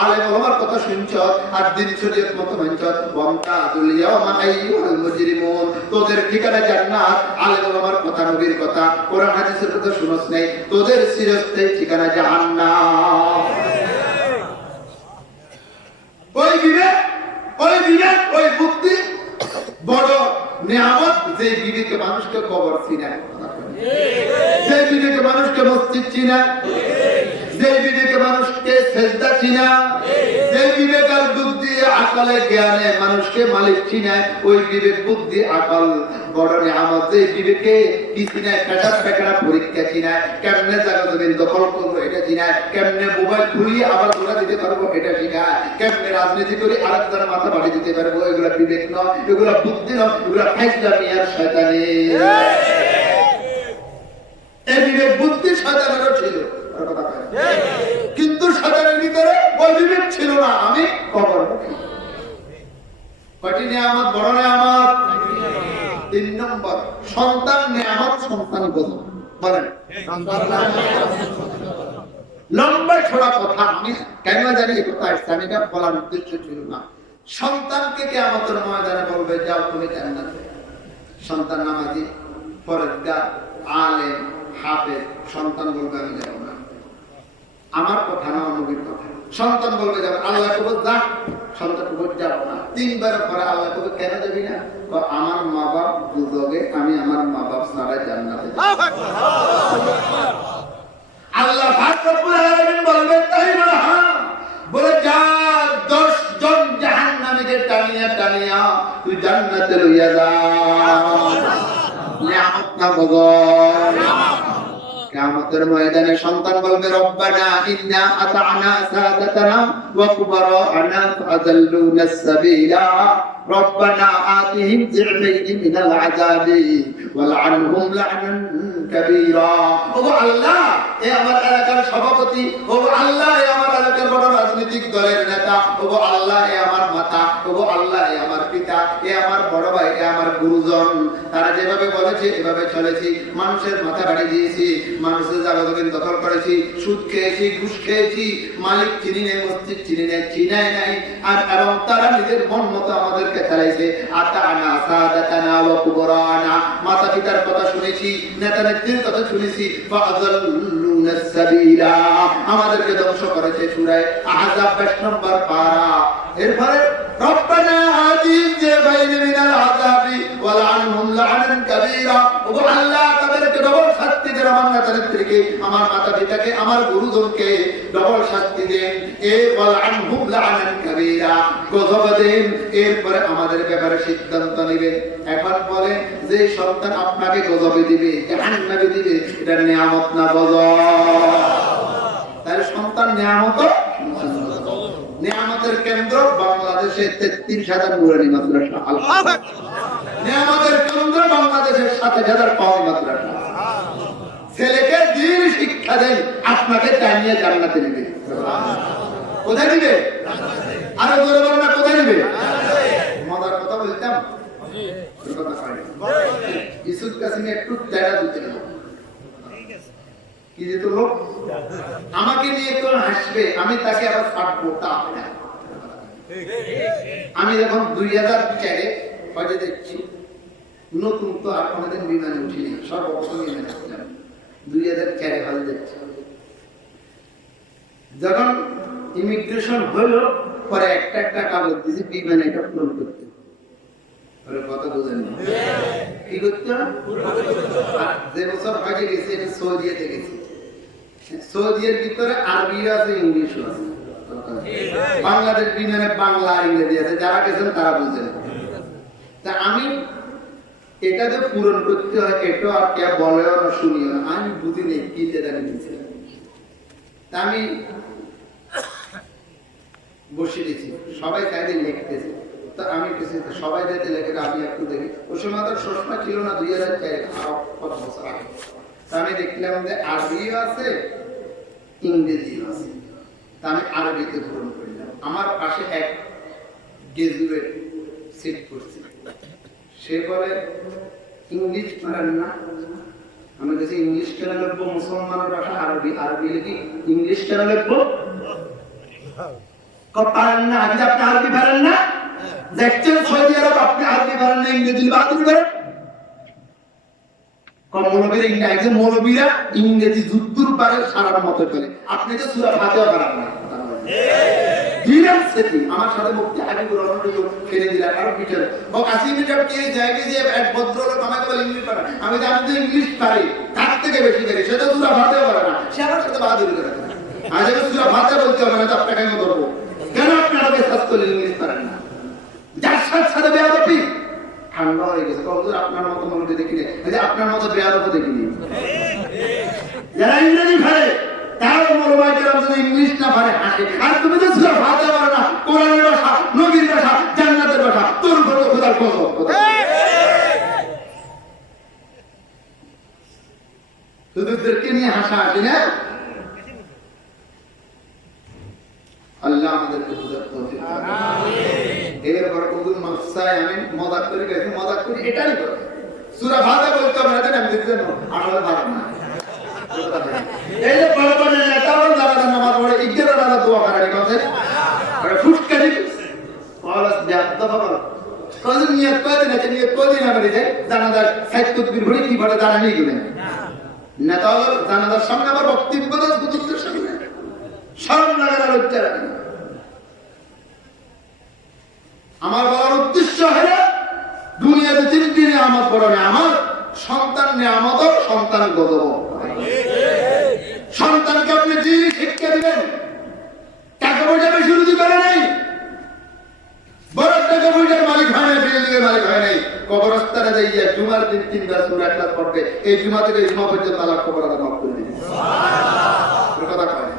আলেম ওলামার কথা শুনছ, আর দিন শরীয়ত মতো মানছ, ওয়ামতাজুল ইয়াওমা আইয়ুহাল মুজরিমুন, তোদের ঠিকানা জান্নাত। আলেম ওলামার কথা, নবীর কথা, কোরআন হাদিসের কথা শুনছ নাই, তোদের চিরস্থায়ী ঠিকানা জাহান্নাম। ওই বিবেক, ওই বিবেক, ওই বুদ্ধি বড় নিয়ামত। যে বিবেকে মানুষকে কবর চিনায়, যে বিবেকে মানুষকে মসজিদ চিনায়, যে বিবেকে মানুষকে সেজদা চিনায়, যে বিবেক আর বুদ্ধি আকলে জ্ঞানে মানুষকে মালিক চিনায়, ওই বিবেক বুদ্ধি আকল বড় নিয়ামত। যে বিবেকে কি চিনায়, পেশাব পেকড়া পরীক্ষা চিনায়, কেমনে জায়গা জমিন দখল করবো এটা চিনায়, কেমনে মোবাইল ঘুরিয়ে আবার ধরা দিতে পারবো এটা শিখায়, কেমনে রাজনীতি করে আরেকজনের মাথা বাড়ি দিতে পারবো, এগুলা বিবেক নয়, এগুলা বুদ্ধি নয়, এগুলা ফাইজলামি আর শয়তানি। এই বিবেক বুদ্ধি শয়তানেরও ছিল, কিন্তু শয়তানের ভিতরে ওই বিবেক ছিল না। আমি কবর কয়টি নিয়ামত বড় নিয়ামত? 3 নম্বর সন্তান নিয়ামত। সন্তান বলেন লম্বা ছোড়া কথা, আমি কেন জানি এই কথা আসছে, আমি এটা বলার উদ্দেশ্য ছিল না। সন্তানকে কিয়ামতের ময়দানে বলবে যাও তুমি জান্নাতে। সন্তান নামাজি, পরেজগার, আলেম, হাফেজ, সন্তান বলবে আমি যাব না। আমার কথা না, নবীর কথা। সন্তান বলবে যাবে, আল্লাহ কবর যা, সন্তান কবর যাব না। 3 বার পরে আল্লাহ কবর কেন যাবি না? আমার মা বাপ দুজগে, আমি আমার মা বাপ ছাড়া জান্নাতে যাব। আল্লাহ পাক রব্বুল আলামিন বলবে তাই না? হ্যাঁ, বলে যা 10 জন জাহান্নামীকে টানিয়া টানিয়া তুই জান্নাতে লইয়া যা। নিয়ামত না বগর, কিয়ামত কিয়ামতের ময়দানে সন্তান বলবে রব্বানা ইন্না আতা'না সাদাতানা ওয়া কুবারা'না ফাযাল্লুনা সাবিলা রব্বানা আতিহিম যি'ফাইনি মিনাল আযাবি ওয়ালআনহুম লা'নান কাবীরা। ও আল্লাহ, এ আমার এলাকার সভাপতি, ও আল্লাহ, এ আমার এলাকার বড় রাজনৈতিক দলের নেতা, ও আল্লাহ, এ আমার মাতা, ও আল্লাহ, এ আমার পিতা, এ আমার বড় ভাই, এ আমার গুরুজন, তারা যেভাবে বলেছে এভাবে চলেছি, মানুষের মাথা বাড়ি দিয়েছি, মানুষের জায়গা জমিন দখল করেছি, সুদ খেয়েছি, ঘুষ খেয়েছি, মালিক চিনি নেই, মসজিদ চিনি নেই, চিনাই নাই, আর এবং তারা নিজের মন মতো আমাদেরকে চালাইছে। আতা'না সাদাতানা ওয়া কুবরানা, মাতা পিতার কথা শুনেছি, নেতা নেত্রীর কথা শুনেছি, ফাযাল্লুনা সাবিলা, আমাদেরকে ধ্বংস করেছে। সূরা আহজাব ২২ নম্বর পারা। এরপরে রব্বানা আতিহিম যি'ফাইনি মিনাল আযাবি ওয়ালআনহুম লা'নান কাবীরা, ও আল্লাহ, তাদেরকে ডবল শাস্তি দেন, আমার নেতা নেত্রীকে, আমার মাতা পিতাকে, আমার গুরুজনকে ডবল শাস্তি দেন। এ ওয়ালআনহুম লা'নান কাবীরা, গজব দেন। এরপরে আমাদের ব্যাপারে সিদ্ধান্ত নেবেন। এখন বলেন, যে সন্তান আপনাকে গজবে দিবে, জাহান্নামে দিবে, এটা নিয়ামত না গজব? তাহলে সন্তান নিয়ামত, নিয়ামতের কেন্দ্র বাংলাদেশে ৩৩,০০০ নুরানি মাদ্রাসা। নিয়ামতের কেন্দ্র বাংলাদেশের ৭০০০ কওমি মাদ্রাসা। ছেলেকে দ্বীন শিক্ষা দেন, আপনাকে জানিয়ে জান্নাতে দিবে। কোথায় দিবে? আরো জোরে বলেন না, কোথায় দিবে? মজার কথা বলতাম, ইসুফ কাসিমে একটু তেড়া দিতে হবে। কি যেত লোক আমাকে নিয়ে তো হাসবে, আমি তাকে আবার ছাড়বো, তা হবে না। আমি যখন ২০০৪-এ হজে দেখছি, নতুন তো আর কোনোদিন বিমানে উঠিনি, সর্বপ্রথম বিমানে আসলাম ২০০৪-এ হজে দেখছি। যখন ইমিগ্রেশন হলো, পরে একটা একটা কাগজ দিয়েছি বিমানে এটা পূরণ করতে। কথা বোঝেন কি করতে? যে বছর হজে গেছি সৌদিয়াতে গেছি, সৌদিয়ার ভিতরে আরবিও আছে, ইংলিশও আছে। বাংলাদেশ বিমানে বাংলা আর ইংরেজি আছে, যারা গেছেন তারা বুঝেন। তা আমি এটা যে পূরণ করতে হয়, এটা আর কে বলেও না, শুনিও না, আমি বুঝি নেই কি লেখা দিয়েছিলাম। তা আমি বসে দিয়েছি, সবাই চাইলে লিখতেছে, তো আমি সবাই যাইতে লেখে, আমি একটু দেখি। ওই সময় তো সবসময় ছিল না, ২০০৪ আরো কত বছর আগে। তা আমি দেখলাম যে আরবিও আছে, ইংরেজিও আছে। তা আমি আরবিতে পূরণ করলাম। আমার পাশে এক গ্রাজুয়েট সিট করছে, সে বলে ইংলিশ পারেন না। আমি কাছে ইংলিশ কেন লিখবো? মুসলমানের ভাষা আরবি, আরবি লিখি, ইংলিশ কেন লিখবো? পারেন না? আগে আপনি আরবি পারেন না? দেখছেন সৌদি আরব, আপনি আরবি পারেন না, ইংরেজি বাহাদুরি পারেন। মৌলবীরা ইংরেজি যুদ্ধর পারে সারার মতো চলে, আপনি তো সূরা ফাতিহা পারেন না। আমার সাথে মুক্তি হাবিবুর রহমান ফেলে দিলেন আরো পিছনে। ও কাসিমি সাহেব কি জায়গায় যে এক ভদ্রলোক আমাকে বলে ইংলিশ পারে, আমি তো ইংলিশ পারি, তার থেকে বেশি পারি, সে তো সূরা ফাতিহা পারে না, সে আমার সাথে বাহাদুরি করে। আজ আমি সূরা ফাতিহা বলতে হবে না, তো আপনাকে আমি ধরবো কেন? আপনারা বিশ্বাস করলেন ইংলিশ পারেন না, যার সাথে বেয়াদবি। ঠান্ডা হয়ে গেছে, কবুতর আপনার মতো মনে দেখিনি, আপনার মতো বেয়াদব দেখিনি। যারা ইংরেজি পারে তারাও মরবাই কেরাম যদি ইংলিশ না পারে হাসে। আর তুমি তো সূরা ফাতিহা পারো না, কোরআনের ভাষা, নবীর ভাষা, জান্নাতের ভাষা, তোর উপর তো খোদার কসম। তোদেরকে নিয়ে হাসা আসে না। আল্লাহ আমাদেরকে বুঝার তৌফিক দান করুন। আমিন। এরপর কবুল মাফসায় আমি মজাক করে গেছি, মজাক করি এটাই করে সূরা ফাতিহা বলতে হবে না, আমি দেখতে আসলে পারব না। এই যে বড় বড় নেতা বড় যারা নামাজ পড়ে ইজ্জতের দ্বারা দোয়া করে কথা আর ফুটকারি ওয়ালাস বিয়াদবা কোন নিয়ত করে না, নিয়ত করে না বলে যায় জানাজার সাহিত্য বিরোধী কি বলে জানা নেই গেলেন নেতা জানাজার সামনে আবার বক্তব্য দেন বুজুর্গদের সামনে শরম লাগে না, লজ্জা লাগে না। আমার বলার উদ্দেশ্য হলো দুনিয়াতে তিনটি নিয়ামত বড় নিয়ামত, সন্তান নিয়ামত, সন্তান গজব। সন্তানকে আপনি দিন শিক্ষা দিবেন, টাকা পয়সা বেশি রুজি করে নাই, বড় টাকা পয়সার মালিক হয় নাই, বিল্ডিং এর মালিক হয় নাই, কবরস্থানে যাইয়া জুমার দিন 3 বার সূরা ইখলাস পড়বে, এই জুমা থেকে এই জুমা পর্যন্ত আল্লাহ কবর আযাব মাফ করে দিবেন। সুবহানাল্লাহ। কথা কয়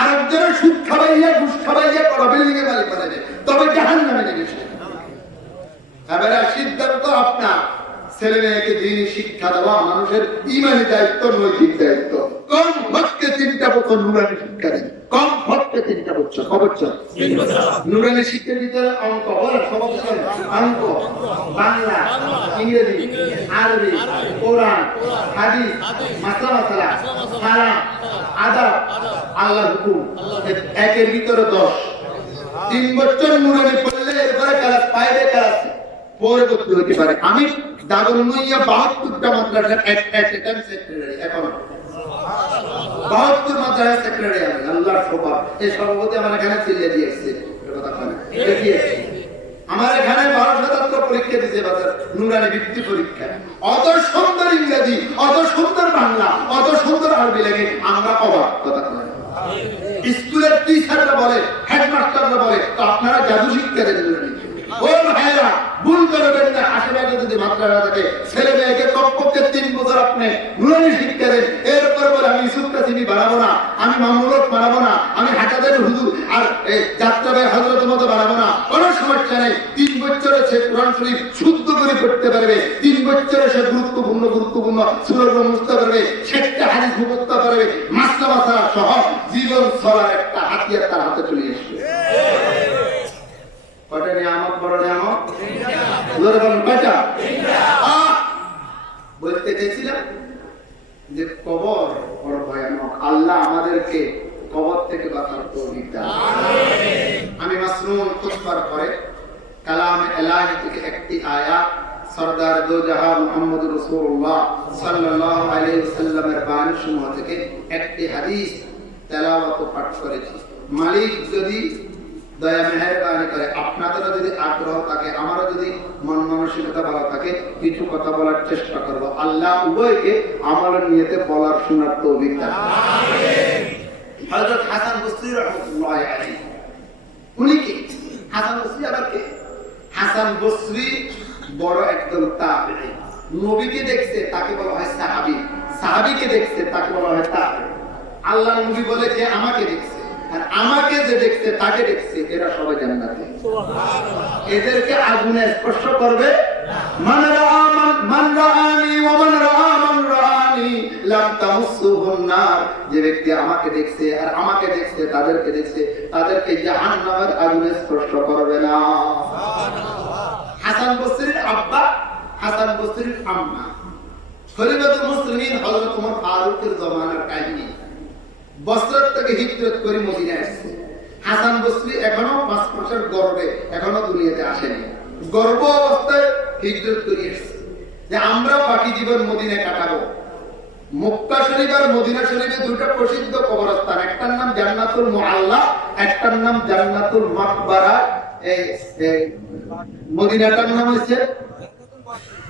আরেকজনের সুদ খাওয়াইয়া ঘুষ খাওয়াইয়া বড় বিল্ডিং এ মালিক বানাবে, তবে জাহান্নামে নেবে সে। এবারে সিদ্ধান্ত আপনার। ছেলে মেয়েকে দিন শিক্ষা দেওয়া মানুষের ইমানি দায়িত্ব, নৈতিক দায়িত্ব। কম পক্ষে 3টা বছর নুরানি শিক্ষা দেন, কম পক্ষে 3টা বছর। কবছর নুরানি শিক্ষার ভিতরে অঙ্ক, অঙ্ক, বাংলা, ইংরেজি, আরবি, কোরআন, হাদিস, মাসলা, সালাম, আদব, আল্লাহর হুকুম, একের ভিতরে 10। 3 বছর নুরানি পড়লে এরপরে ক্লাস 5 এ ক্লাস পরবর্তী হতে পারে। আমি দাদুল নইয়া 72টা মাদ্রাসার অ্যাটেন্ডেন্স সেক্রেটারি, এখন 72 মাদ্রাসার সেক্রেটারি আমি। আল্লাহর শপথ, এই সভাপতি আমার এখানে চিল্লে দিয়েছে, কথা বলে দেখিয়েছে। আমার এখানে 12 ছাত্র পরীক্ষা দিয়েছে বাজার নুরানি বৃত্তি পরীক্ষা। অত সুন্দর ইংরেজি, অত সুন্দর বাংলা, অত সুন্দর আরবি লাগে, আমরা অবাক। কথা বলে স্কুলের টিচাররা বলে, হেডমাস্টাররা বলে, তো আপনারা জাদু শিক্ষা দেন নুরানি। ও ভাইরা, ভুল করবেন না। আশেপাশে যদি মাদ্রাসা থাকে, ছেলে মেয়েকে কমপক্ষে 3 বছর আপনি নুরানি শিক্ষা দেন। এরপর বলে আমি ইউসুফ কাসিমি বাড়াবো না, আমি মামুনুল হক বাড়াবো না, আমি হাটাদের হুজুর আর যাত্রা ভাই হযরতের মতো বাড়াবো না, কোনো সমস্যা নেই। 3 বছরে সে কোরআন শরীফ শুদ্ধ করে পড়তে পারবে, 3 বছরে সে গুরুত্বপূর্ণ সূরা মুখস্থ করবে, 6টা হাদিস মুখস্থ করবে, মাসলা সহ জীবন চলার একটা হাতিয়ার তার হাতে চলে আসবে। কয়টা নিয়ামত, বড় নিয়ামত, জোরে বলুন কয়টা? বলতে চাইছিলাম যে কবর বড় ভয়ানক। আল্লাহ আমাদেরকে কবর থেকে বাঁচার তৌফিক দান। আমি মাসনুন খুতবার পরে কালামে ইলাহি থেকে একটি আয়াত সরদার দো জাহান মুহাম্মদ রাসূলুল্লাহ সাল্লাল্লাহু আলাইহি ওয়াসাল্লামের বাণী সমূহ থেকে একটি হাদিস তেলাওয়াত পাঠ করেছি। মালিক যদি দয়া মেহেরবানি করে, আপনাদেরও যদি আগ্রহ থাকে, আমারও যদি মন মানসিকতা ভালো থাকে, কিছু কথা বলার চেষ্টা করব। আল্লাহ উভয়কে আমলের নিয়তে বলার শোনার তৌফিক দান। আমিন। হযরত হাসান বসরি রাহমাতুল্লাহি আলাইহি, উনি কি? হাসান বসরি আবার কে? হাসান বসরি বড় একজন তাবেঈ। নবীকে দেখছে তাকে বলা হয় সাহাবী, সাহাবীকে দেখছে তাকে বলা হয় তাবেঈ। আল্লাহর নবী বলে যে আমাকে দেখছে, আর আমাকে যে দেখছে তাকে দেখছে, এরা সবাই জান্নাতে। সুবহানাল্লাহ। এদেরকে আগুনে স্পর্শ করবে না। মান রাআনি ওয়া মান রাআ মান রাআনি লাম তামাসসুহুন নার। যে ব্যক্তি আমাকে দেখছে আর আমাকে দেখছে, তাদেরকে জাহান্নামের আগুনে স্পর্শ করবে না। সুবহানাল্লাহ। হাসান বসরির আব্বা, হাসান বসরির আম্মা, খলিফাতুল মুসলিমিন হযরত ওমর ফারুকের জামানার কাহিনী। বসরা থেকে হিজরত করে মদিনায় আসছে। হাসান বসরি এখনো 5 মাসের গর্ভে, এখনো দুনিয়াতে আসেনি। গর্ভ অবস্থায় হিজরত করে আসছে যে আমরা বাকি জীবন মদিনায় কাটাবো। মক্কা শরীফ আর মদিনা শরীফে দুটো প্রসিদ্ধ কবরস্থান, একটার নাম জান্নাতুল মুআল্লা, একটার নাম জান্নাতুল মাকবারা। এই মদিনাটার নাম হচ্ছে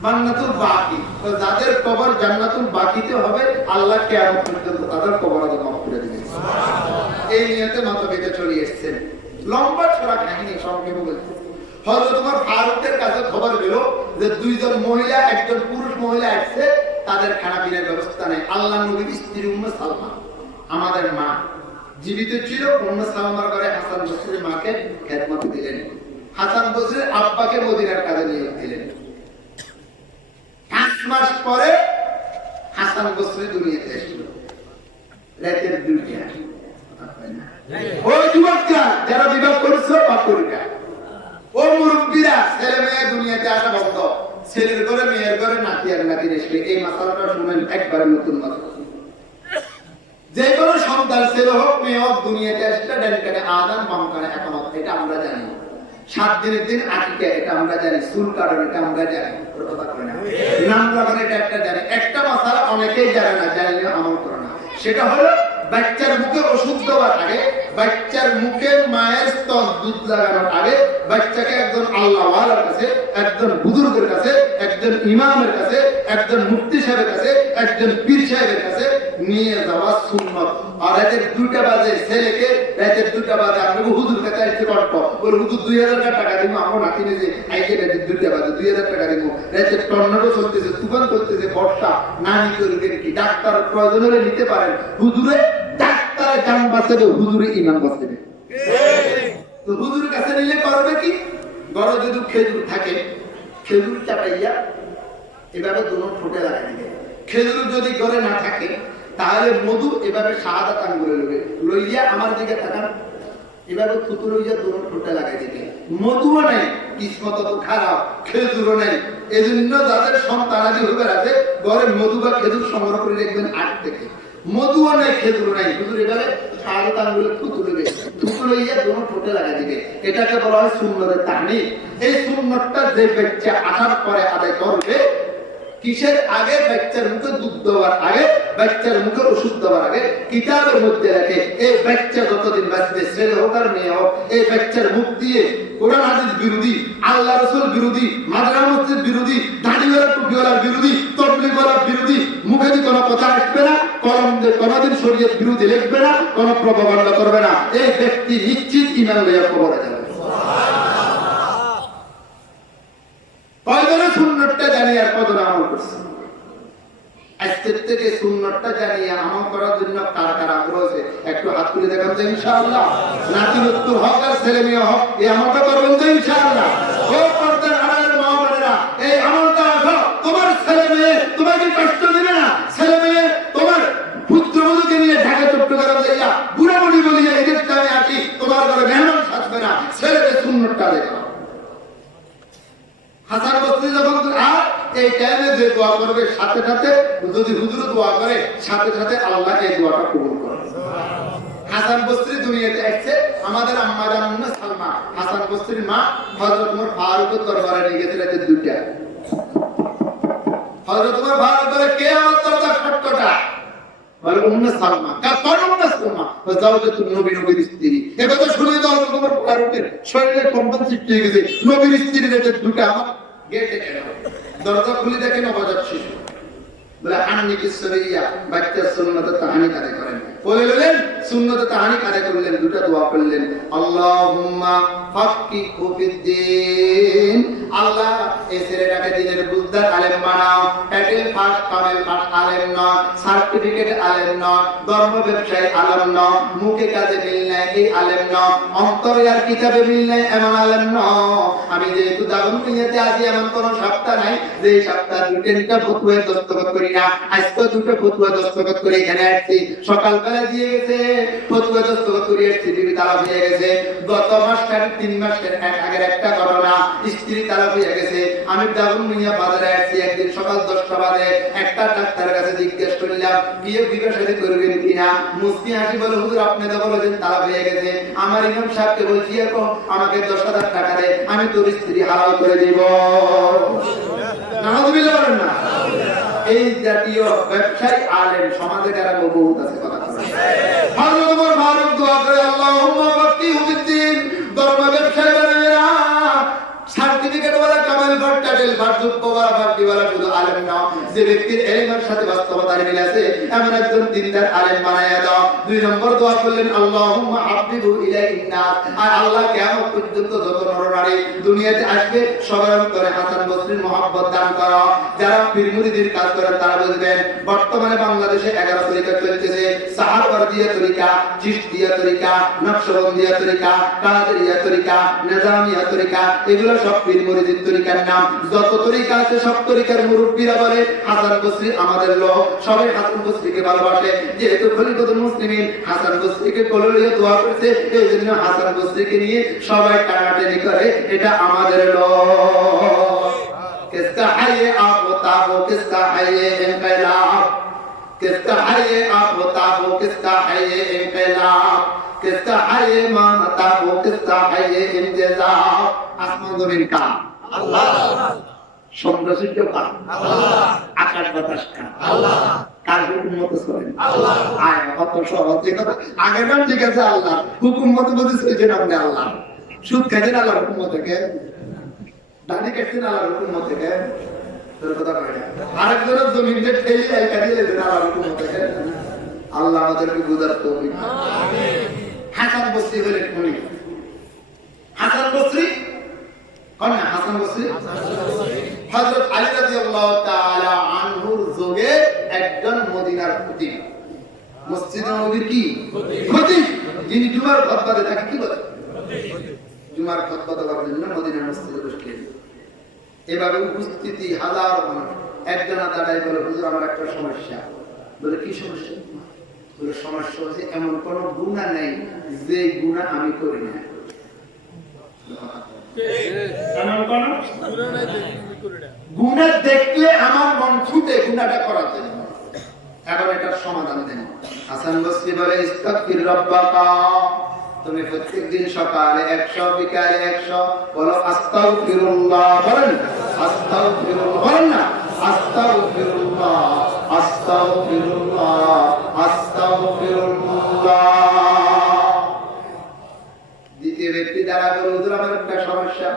জান্নাতুল বাকি। তো যাদের কবর জান্নাতুল বাকিতে হবে, আল্লাহ কিয়ামত পর্যন্ত তাদের কবর আযাব মাফ করে দিবেন। সুবহানাল্লাহ। এই নিয়তে মতভেদে চলে এসেছেন। লম্বা ছড়া কাহিনী সংক্ষেপে বলছি। হযরত ওমর ফারুকের কাছে খবর গেল যে 2 জন মহিলা, একজন পুরুষ মহিলা আসছে, তাদের খানাপিনার ব্যবস্থা নেই। আল্লাহর নবীর স্ত্রী উম্মে সালমা, আমাদের মা, জীবিত ছিল। উম্মে সালমার ঘরে হাসান বসরির মাকে খেদমত দিলেন। হাসান বসরির আব্বাকে মদিনার কাজে নিয়োগ দিলেন। 5 মাস পরে হাসান বসরি দুনিয়াতে আসলো, রাতের 2টা। ও যুবকরা, যারা বিবাহ করছো বা করবে, ও মুরব্বীরা, ছেলে মেয়ে দুনিয়াতে আসা বন্ধ। ছেলের ঘরে, মেয়ের ঘরে নাতি আর নাতিন আসবে। এই মাসালাটা শুনেন, একবারে নতুন মাসালা। যে কোনো সন্তান, ছেলে হোক মেয়ে হোক, দুনিয়াতে আসলে ডান কানে আযান, বাম কানে একামত, এটা আমরা জানি। 7 দিনের দিন আকিকা, এটা আমরা জানি। চুল কাটানো, এটা আমরা জানি। কথা কয় না? নাম লাগানো, এটা একটা জানি। একটা মাসালা অনেকেই জানে না, জানলে আমল করে না। সেটা হলো বাচ্চার মুখে ওষুধ দেওয়ার আগে, বাচ্চার মুখে মায়ের স্তন দুধ লাগানোর আগে, বাচ্চাকে একজন আল্লাহওয়ালার কাছে, একজন বুজুর্গের কাছে, একজন ইমামের কাছে, একজন মুফতি সাহেবের কাছে, একজন পীর সাহেবের কাছে নিয়ে যাওয়া সুন্নত। আর রাতের 2টা বাজে ছেলেকে রাতের 2টা বাজে আমি হুজুর কাছে আসতে পারতো ওর হুজুর 2000 টাকা দিব আমার নাতি নিজে আইকে রাতের 2টা বাজে 2000 টাকা দিব রাতের টর্নেডো চলতেছে তুফান চলতেছে বর্ষা নানি করবেন কি ডাক্তার প্রয়োজন হলে নিতে পারেন হুজুরে ডাক্তারের জান বাঁচাবে হুজুরে ঈমান বাঁচাবে তো হুজুরের কাছে নিলে পারবে কি বড় যদি খেজুর থাকে খেজুর চাপাইয়া এভাবে দুনো ঠোঁটে লাগাই দিবে খেজুর যদি ঘরে না থাকে তাহলে মধু এভাবে শাহাদাত আঙ্গুলে লইবে লইয়া আমার দিকে তাকান এভাবে থুতু লইয়া দুনো ঠোঁটে লাগাই দিবে মধুও নাই কিসমত তো খারাপ খেজুরও নাই এজন্য যাদের সন্তানাদি হবে আছে ঘরে মধু বা খেজুর সংগ্রহ করে রাখবেন 8 থেকে মধুও নাই খেজুর নাই হুজুর এভাবে শাহাদাত আঙ্গুলে থুতু লইবে থুতু লইয়া দুনো ঠোঁটে লাগাই দিবে এটাকে বলা হয় সুন্নতের তাহনিক এই সুন্নতটা যে বাচ্চা আসার পরে আদায় করবে কিসের আগে বাচ্চার মুখে দুধ দেওয়ার আগে বাচ্চার মুখে ওষুধ দেওয়ার আগে কিতাবের মধ্যে রাখে এই বাচ্চা যতদিন বাঁচবে ছেলে হোক আর মেয়ে হোক এই বাচ্চার মুখ দিয়ে কোরআন হাদিস বিরোধী আল্লাহ রাসূল বিরোধী মাদ্রাসা মসজিদ বিরোধী দাড়িওয়ালা টুপিওয়ালার বিরোধী তবলিগওয়ালার বিরোধী মুখে দিয়ে কোনো কথা আসবে না কলম দিয়ে কোনোদিন শরীয়ত বিরোধী লিখবে না কোনো প্রপাগান্ডা করবে না এই ব্যক্তি নিশ্চিত ঈমান লইয়া কবরে যাবে কয়জনে সুন্নতটা জানিয়ে আর কতটা আমল করছে আজকের থেকে সুন্নতটা জানিয়ে আমল করার জন্য কার কার আগ্রহ আছে একটু হাত তুলে দেখান তো ইনশাআল্লাহ নাতি নতুন হোক আর ছেলে মেয়ে হোক এই আমলটা করবেন তো ইনশাআল্লাহ ও পর্দার আড়ালের মা বোনেরা এই আমলটা রাখো তোমার ছেলে মেয়ে তোমাকে কষ্ট দিবে না ছেলে মেয়ে তোমার পুত্রবধূকে নিয়ে ঢাকা চট্টগ্রাম যাইয়া বুড়া বুড়ি বলিয়া এদের টাইমে আসি তোমার ঘরে মেহমান থাকবে না ছেলেদের সুন্নতটা দেখো হাসান বসরি যখন আর এই টাইমে যে দোয়া করবে সাথে সাথে যদি হুজুর দোয়া করে সাথে সাথে আল্লাহ এই দোয়াটা কবুল করে হাসান বসরি দুনিয়াতে আসছে আমাদের আম্মা জান সালমা হাসান বসরির মা হযরত ওমর ফারুকের দরবারে নিয়ে গেছে রাতে 2টা হযরত ওমর ফারুক বলে কে আমার দরজা খটখটা বলে উম্মে সালমা কোন উম্মে সালমা জাওজাতু নবীর স্ত্রী একথা শুনে তো হযরত ওমর ফারুকের শরীরে কম্পন সৃষ্টি হয়ে গেছে নবীর স্ত্রীর রাতে 2টা আমার গেটে কেন দরজা খুলে দেখেন নবজাত শিশু বলে আন্নি কি সরিয়া বাচ্চা সুন্নাত তাহানি আদায় করেন বললেন সুন্নাত তাহানি আদায় করলেন 2টা দোয়া করলেন আল্লাহুম্মা ফাক্কিহু ফিদ্দিন আল্লাহ এই ছেলেটাকে দ্বীনের বুঝদার আলেম বানাও টাইটেল পাস কামেল পাস আলেম না সার্টিফিকেট আলেম না ধর্ম ব্যবসায়ী আলেম না মুখে কাজে মিল নাই এই আলেম না অন্তরে আর কিতাবে মিল নাই এমন আলেম না আমি যেহেতু দাগুন নিয়েতে আছি এমন কোন সপ্তাহ নাই যে সপ্তাহ 2টা ফতোয়া দস্তখত করি না আজকে 2টা ফতোয়া দস্তখত করে এখানে আসছি সকালবেলা দিয়ে গেছে ফতোয়া দস্তখত করে আসছি বিবি তালাক হয়ে গেছে গত মাস 3 মাসের আগের একটা ঘটনা স্ত্রী তালাক হয়ে গেছে আমি দাগুন মিয়া বাজারে আসছি একদিন সকাল 10টা বাজে একটা ডাক্তারের কাছে জিজ্ঞেস করলাম বিয়ে বিবাহ সাথে করবেন কিনা মুস্তি হাসি বলে হুজুর আপনি তো বলেছেন তালাক হয়ে গেছে আমার ইমাম সাহেবকে বলছি এখন আমাকে 10,000 টাকা দে আমি তোর স্ত্রী হালাল করে দিব নাউযুবিল্লাহ বলেন না এই জাতীয় ব্যবসায়ী আলেম সমাজে যারা বহুত আছে কথা হযরত ওমর ফারুক দোয়া করে আল্লাহুম্মা ফাক্কিহু ফিদ্দিন ধর্ম ব্যবসায়ী বানায়া সার্টিফিকেট ওয়ালা কামাল ফাট টাইটেল ফাট যোগ্য ওয়ালা ফাটি ওয়ালা শুধু আলেম না যে ব্যক্তির ইলমের সাথে বাস্তবতার মিল আছে এমন একজন দিনদার আলেম বানায়া দাও 2 নম্বর দোয়া করলেন আল্লাহুম্মা হাবিবু ইলাইহিন নাস আর আল্লাহ কিয়ামত পর্যন্ত যত নরনারী দুনিয়াতে আসবে সবার অন্তরে হাসান বসরির মহব্বত দান করো যারা পীর মুরিদের কাজ করেন তারা বুঝবেন বর্তমানে বাংলাদেশে 11 তরিকা চলতেছে সাহারওয়ার্দিয়া তরিকা চিশতিয়া তরিকা নকশবন্দিয়া তরিকা কাদেরিয়া তরিকা নিজামিয়া তরিকা এগুলো সব পীর মুরিদের তরিকার নাম যত তরিকা আছে সব তরিকার মুরব্বিরা বলে হাসান বসরি আমাদের লোক সবাই হাসান বসরিকে ভালোবাসে যেহেতু খলিফাতুল মুসলিমিন হাসান বসরিকে কোলে নিয়ে দোয়া করতে এইজন্য হাসান বসরিকে নিয়ে সবাই টানাটানি করে এটা আমাদের লোক किसका है ये आप बताओ किसका है ये इनकलाब किसका है ये आप बताओ किसका है ये इनकलाब किसका है ये मानता वो किसका है ये इंतजाम आसमान जमीन का अल्लाह সৌন্দর্য का আল্লাহ আকাশ বাতাস का আল্লাহ কার হুকুম মতে চলেন আল্লাহ আয় কত সহজ কথা আগে নাম ঠিক আছে আল্লাহ হুকুম মতে বুঝেছে যে নাম আল্লাহ সুদ খাইছেন আল্লাহর হুকুম মতে কে দানি কাটছেন আল্লাহর হুকুম মতে কে তোর কথা কয় না আরেকজনের জমিন যে ঠেলি আই কাটিয়ে দিয়েছেন আল্লাহর হুকুম মতে কে আল্লাহ আমাদেরকে বুঝার তৌফিক দান। হাসান বসরি হলেন উনি। হাসান বসরি কোন না? হাসান বসরি হযরত আলী রাদিয়াল্লাহু তাআলা আনহুর যুগে একজন মদিনার খতিব, মসজিদে নববীর কি খতিব, যিনি জুমার খুতবা দেন, তাকে কি বলে? জুমার খুতবা দেওয়ার জন্য মদিনার মসজিদে বসলেন। এভাবে উপস্থিতি হাজার মানুষ। একজন দাঁড়ায় বলে, হুজুর আমার একটা সমস্যা। বলে কি সমস্যা? বলে সমস্যা হচ্ছে এমন কোন গুনাহ নেই যে গুনাহ আমি করি না। এমন কোন গুনাহ দেখলে আমার মন ছুটে গুনাহটা করার জন্য। এখন এটার সমাধান দেন। হাসান বসরি বলে, ইস্তাগফির রাব্বাকা, তুমি প্রত্যেকদিন সকালে 100 বিকালে 100 বলো আস্তাগফিরুল্লাহ। বলেন আস্তাগফিরুল্লাহ, বলেন না আস্তাগফিরুল্লাহ আস্তাগফিরুল্লাহ আস্তাগফিরুল্লাহ। দ্বিতীয় ব্যক্তি দ্বারা বলে, হুজুর আমার একটা সমস্যা।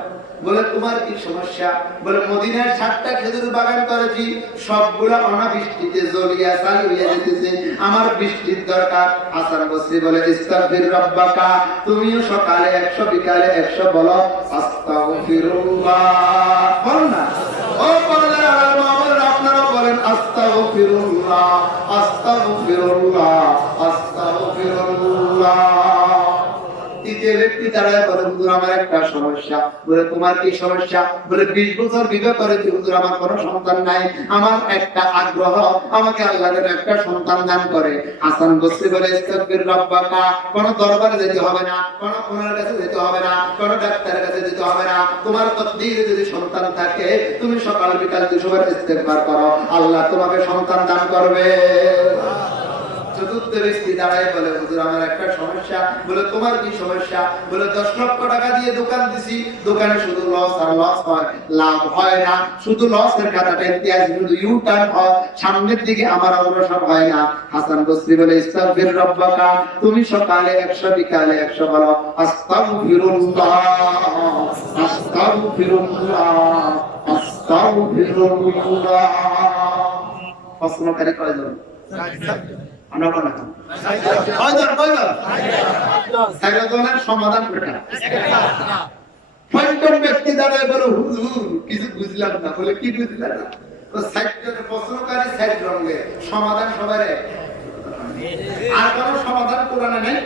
বলে তোমার কি সমস্যা? বলে মদিনায় 7টা খেজুর বাগান করেছি, সবগুলা অনাবৃষ্টিতে জ্বলিয়া চালু হইয়া যেতেছে, আমার বৃষ্টির দরকার। হাসান বসরি বলে, ইস্তাগফির রাব্বাকা, তুমিও সকালে 100 বিকালে 100 বলো আস্তাগফিরুল্লাহ। বল না ও পর্দার আলেম, আপনারা বলেন আস্তাগফিরুল্লাহ আস্তাগফিরুল্লাহ আস্তাগফিরুল্লাহ। তৃতীয় ব্যক্তি দাঁড়ায় বলে, হুজুর আমার একটা সমস্যা। বলে তোমার কি সমস্যা? বলে 20 বছর বিবাহ করেছি হুজুর, আমার কোনো সন্তান নাই, আমার একটা আগ্রহ, আমাকে আল্লাহ যেন একটা সন্তান দান করে। হাসান বসরি বলে, ইস্তাগফির রাব্বাকা, কোন দরবারে যেতে হবে না, কোন ওনার কাছে যেতে হবে না, কোন ডাক্তারের কাছে যেতে হবে না, তোমার তকদীরে যদি সন্তান থাকে তুমি সকাল বিকাল 200 বার ইস্তেগফার করো, আল্লাহ তোমাকে সন্তান দান করবে। চতুর্থ ব্যক্তি দাঁড়ায় বলে, হুজুর আমার একটা সমস্যা। বলে তোমার কি সমস্যা? বলে 10 লক্ষ টাকা দিয়ে দোকান দিছি, দোকানে শুধু লস আর লস হয়, লাভ হয় না, শুধু লসের খাতাটা ইতিহাস, শুধু ইউ টার্ন হয়, সামনের দিকে আমার অগ্রসর হয় না। হাসান বসরি বলে, ইস্তাগফির রাব্বাকা, তুমি সকালে 100 বিকালে 100 বলো আস্তাগফিরুল্লাহ আস্তাগফিরুল্লাহ আস্তাগফিরুল্লাহ। প্রশ্নকারী কয়জন? সমাধান ব্যক্তি দাঁড়ায় বলে, হুজুর কিছু বুঝলাম না। বলে কি বুঝলাম না? প্রশ্নকারী 60 রঙের, সমাধান সবার এক। আর কোন সমাধান কোরআনে নেই।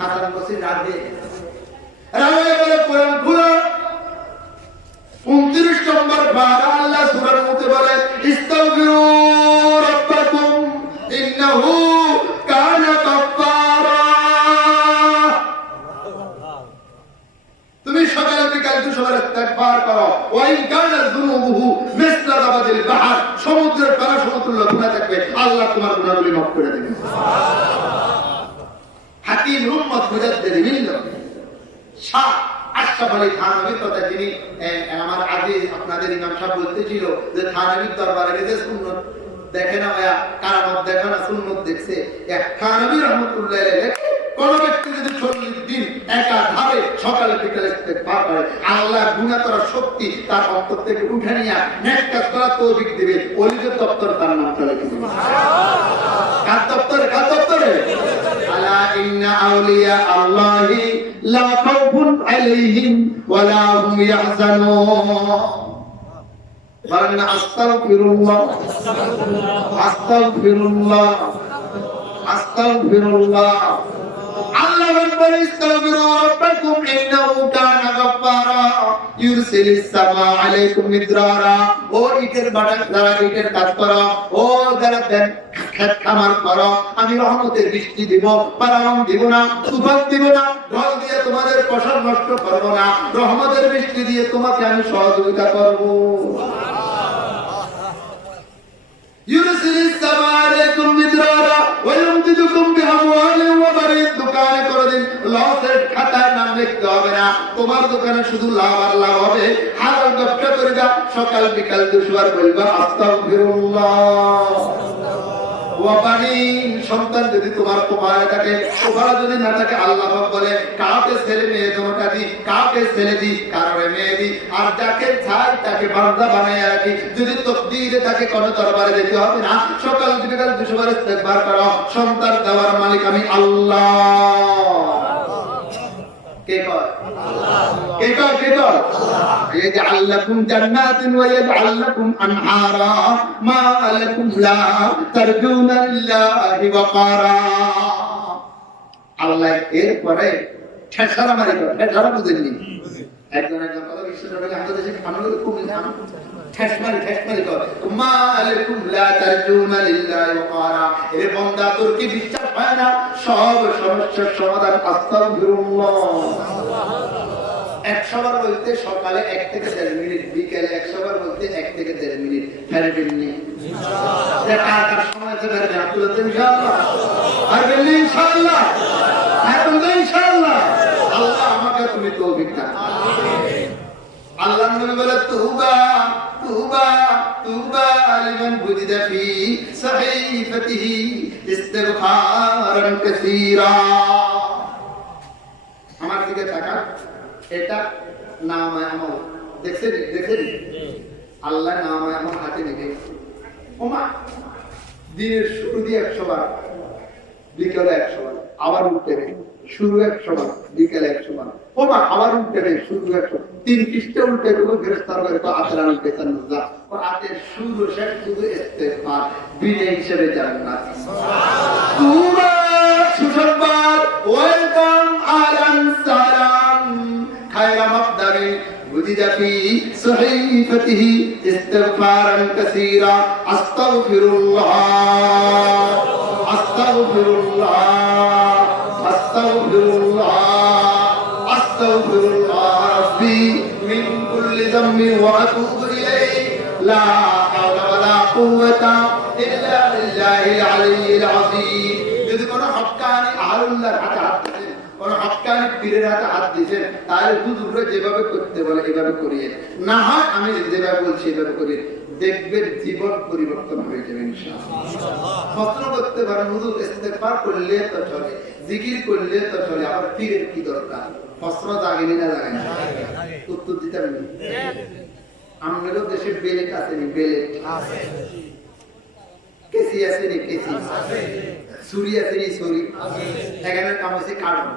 হাসান বসরি রাগে বলে, কোরআন খুলো 29 নম্বর পারা, আল্লাহ সূরার মধ্যে বলে, ইস্তাগফিরু রাব্বাকুম ইন্নাহু কানা গাফফারা। তুমি সকালে বিকালে 200 বার ইস্তেগফার করো। ওয়া ইন কানা যুনুবুহু মিসলা যাবাদিল বাহর, সমুদ্রের পারা সমতুল্য গুনাহ থাকবে, আল্লাহ তোমার গুনাহগুলি মাফ করে দেবেন। হাকিম উম্মত মুজাদ্দিদ মিল্লাত শাহ আশরাফ আলী থানভীর কথা, যিনি আমার আগে আপনাদের ইমাম সাহেব বলতেছিল যে থানভীর দরবারে গেছে সুন্নত দেখে না, ভাইয়া কারামত দেখে না, সুন্নত দেখছে। থানভী রহমাতুল্লাহ আলাইহি কোন ব্যক্তি যদি 40 দিন একাধারে সকালে বিকালে ইস্তেগফার করে, আল্লাহ গুনাহ করার শক্তি তার অন্তর থেকে উঠে নিয়ে নেক কাজ করার তৌফিক দিবে। ওলিদের দপ্তর তার নাম চলে দিবে। কার দপ্তরে? কার দপ্তরে? আলা ইন্না আউলিয়া আল্লাহি লা খাউফুন আলাইহিম ওয়া লা হুম ইয়াহজানুন। বলেন আস্তাগফিরুল্লাহ আস্তাগফিরুল্লাহ আস্তাগফিরুল্লাহ। আল্লাহ বলে, ইস্তাগফিরু রাব্বাকুম ইন্নাহু কানা গাফফারা ইউরসিলিস সামা আলাইকুম মিদরারা। ও ইটের বাটা যারা ইটের কাজ করো, ও যারা দেন খেত খামার করো, আমি রহমতের বৃষ্টি দিব, পারাম দিব না, তুফান দিব না, ঢল দিয়ে তোমাদের ফসল নষ্ট করব না, রহমতের বৃষ্টি দিয়ে তোমাকে আমি সহযোগিতা করব। ইউরসিলিস সামা আলাইকুম মিদরারা ওয়া ইউমদিদুকুম বিআমওয়ালিন ওয়া বানিন। দোকানে কোনদিন লসের খাতায় নাম লিখতে হবে না, তোমার দোকানে শুধু লাভ আর লাভ হবে। হালাল ব্যবসা করবা, সকাল বিকাল 200 বার বলবা আস্তাগফিরুল্লাহ ওয়া বানিন, সন্তান যদি তোমার কপালে থাকে, কপালে যদি না থাকে আল্লাহ পাক বলে কাউকে ছেলে মেয়ে দুটোটা দি, কাউকে ছেলে দি, কারোরে মেয়ে দি, আর যাকে চাই তাকে বান্দা বানায় রাখি। যদি তকদীরে থাকে কোন দরবারে যেতে হবে না, সকাল বিকাল 200 বার ইস্তেগফার করো, সন্তান দেওয়ার মালিক আমি আল্লাহ। কে কয়? আল্লাহ। কে কয়? কে কয়? আল্লাহ। ইয়াজআল লাকুম জান্নাতিন ওয়া ইয়াজআল লাকুম আনহারা মা লাকুম লা তারজুনা লিল্লাহি ওয়াকারা। আল্লাহ এরপরে ঠেসারা মারি করে, ঠেসারা বুঝেননি? একজন কথা বিশ্বাস করে আমাদের দেশে আমাদের খুব ঠেস মারি করে মা লাকুম লা তারজুনা লিল্লাহি ওয়াকারা। এর বান্দা তোর কি বিশ্বাস হয় না? সব সমস্যার সমাধান আস্তাগফিরুল্লাহ। 100 বার বলতে সকালে 1 থেকে 1.5 মিনিট, বিকেলে 100 বার বলতে 1 থেকে 1.5 মিনিট। পারবেন নি? ইনশাআল্লাহ। কার সময় আছে পারবেন? আপনারা ইনশাআল্লাহ পারবেন নি? ইনশাআল্লাহ পারবেন ইনশাআল্লাহ। আল্লাহ আমাকে তুমি তৌফিক দাও। আমিন। আল্লাহ নবী বলে তুবা তুবা তুবা লিমান বুজিদা ফি সাহিফাতিহি ইস্তিগফারান কাসীরা। আমার দিকে তাকা, এটা নামায়ে আমল। দেখছেন? আল্লাহ নামায়ে আমল হাতে নিবে। ওমা দিনের শুরু দিয়ে 100 বার, বিকেলে 100 বার, আবার উঠতে হবে শুরু 100 বার, বিকেলে 100 বার, ওমা আবার উঠতে হবে শুরু 100। 3 পৃষ্ঠা উল্টে দেবো, গ্রেফতার করে তো আতরান পেতান না। ও আতের শুরু শেষ শুধু ইস্তেগফার, বিলে হিসেবে জান্নাত। সুবহানাল্লাহ, সুসংবাদ, ওয়েলকাম, আলান সালাম, খায়রা মাকদারি وجد في صحيفته استغفارا كثيرا استغفر الله استغفر الله استغفر الله استغفر الله ربي من كل ذنب واتوب اليه لا حول ولا قوه الا بالله العلي العظيم। যদি কোনো হক্কানি আল্লাহর হাতে হাত দিয়েছেন, কোন হক্কানি পীরের হাতে হাত দিয়েছেন, তাহলে হুজুররা যেভাবে করতে বলে এভাবে করিয়ে, না হয় আমি যেভাবে বলছি এভাবে করিয়ে, দেখবেন জীবন পরিবর্তন হয়ে যাবে ইনশাআল্লাহ। প্রশ্ন করতে পারেন হুজুর ইস্তেগফার করলে তো চলে, জিকির করলে তো চলে, আবার পীরের কি দরকার? প্রশ্ন জাগেনি না জাগে না? উত্তর দিতে পারবেন? আমাদের দেশে বেলেট আছে নি? বেলেট আছে। কেসি আছে নি? কেসি আছে। ছুরি আছে নি? ছুরি আছে। এখানে কাম হচ্ছে কাটন।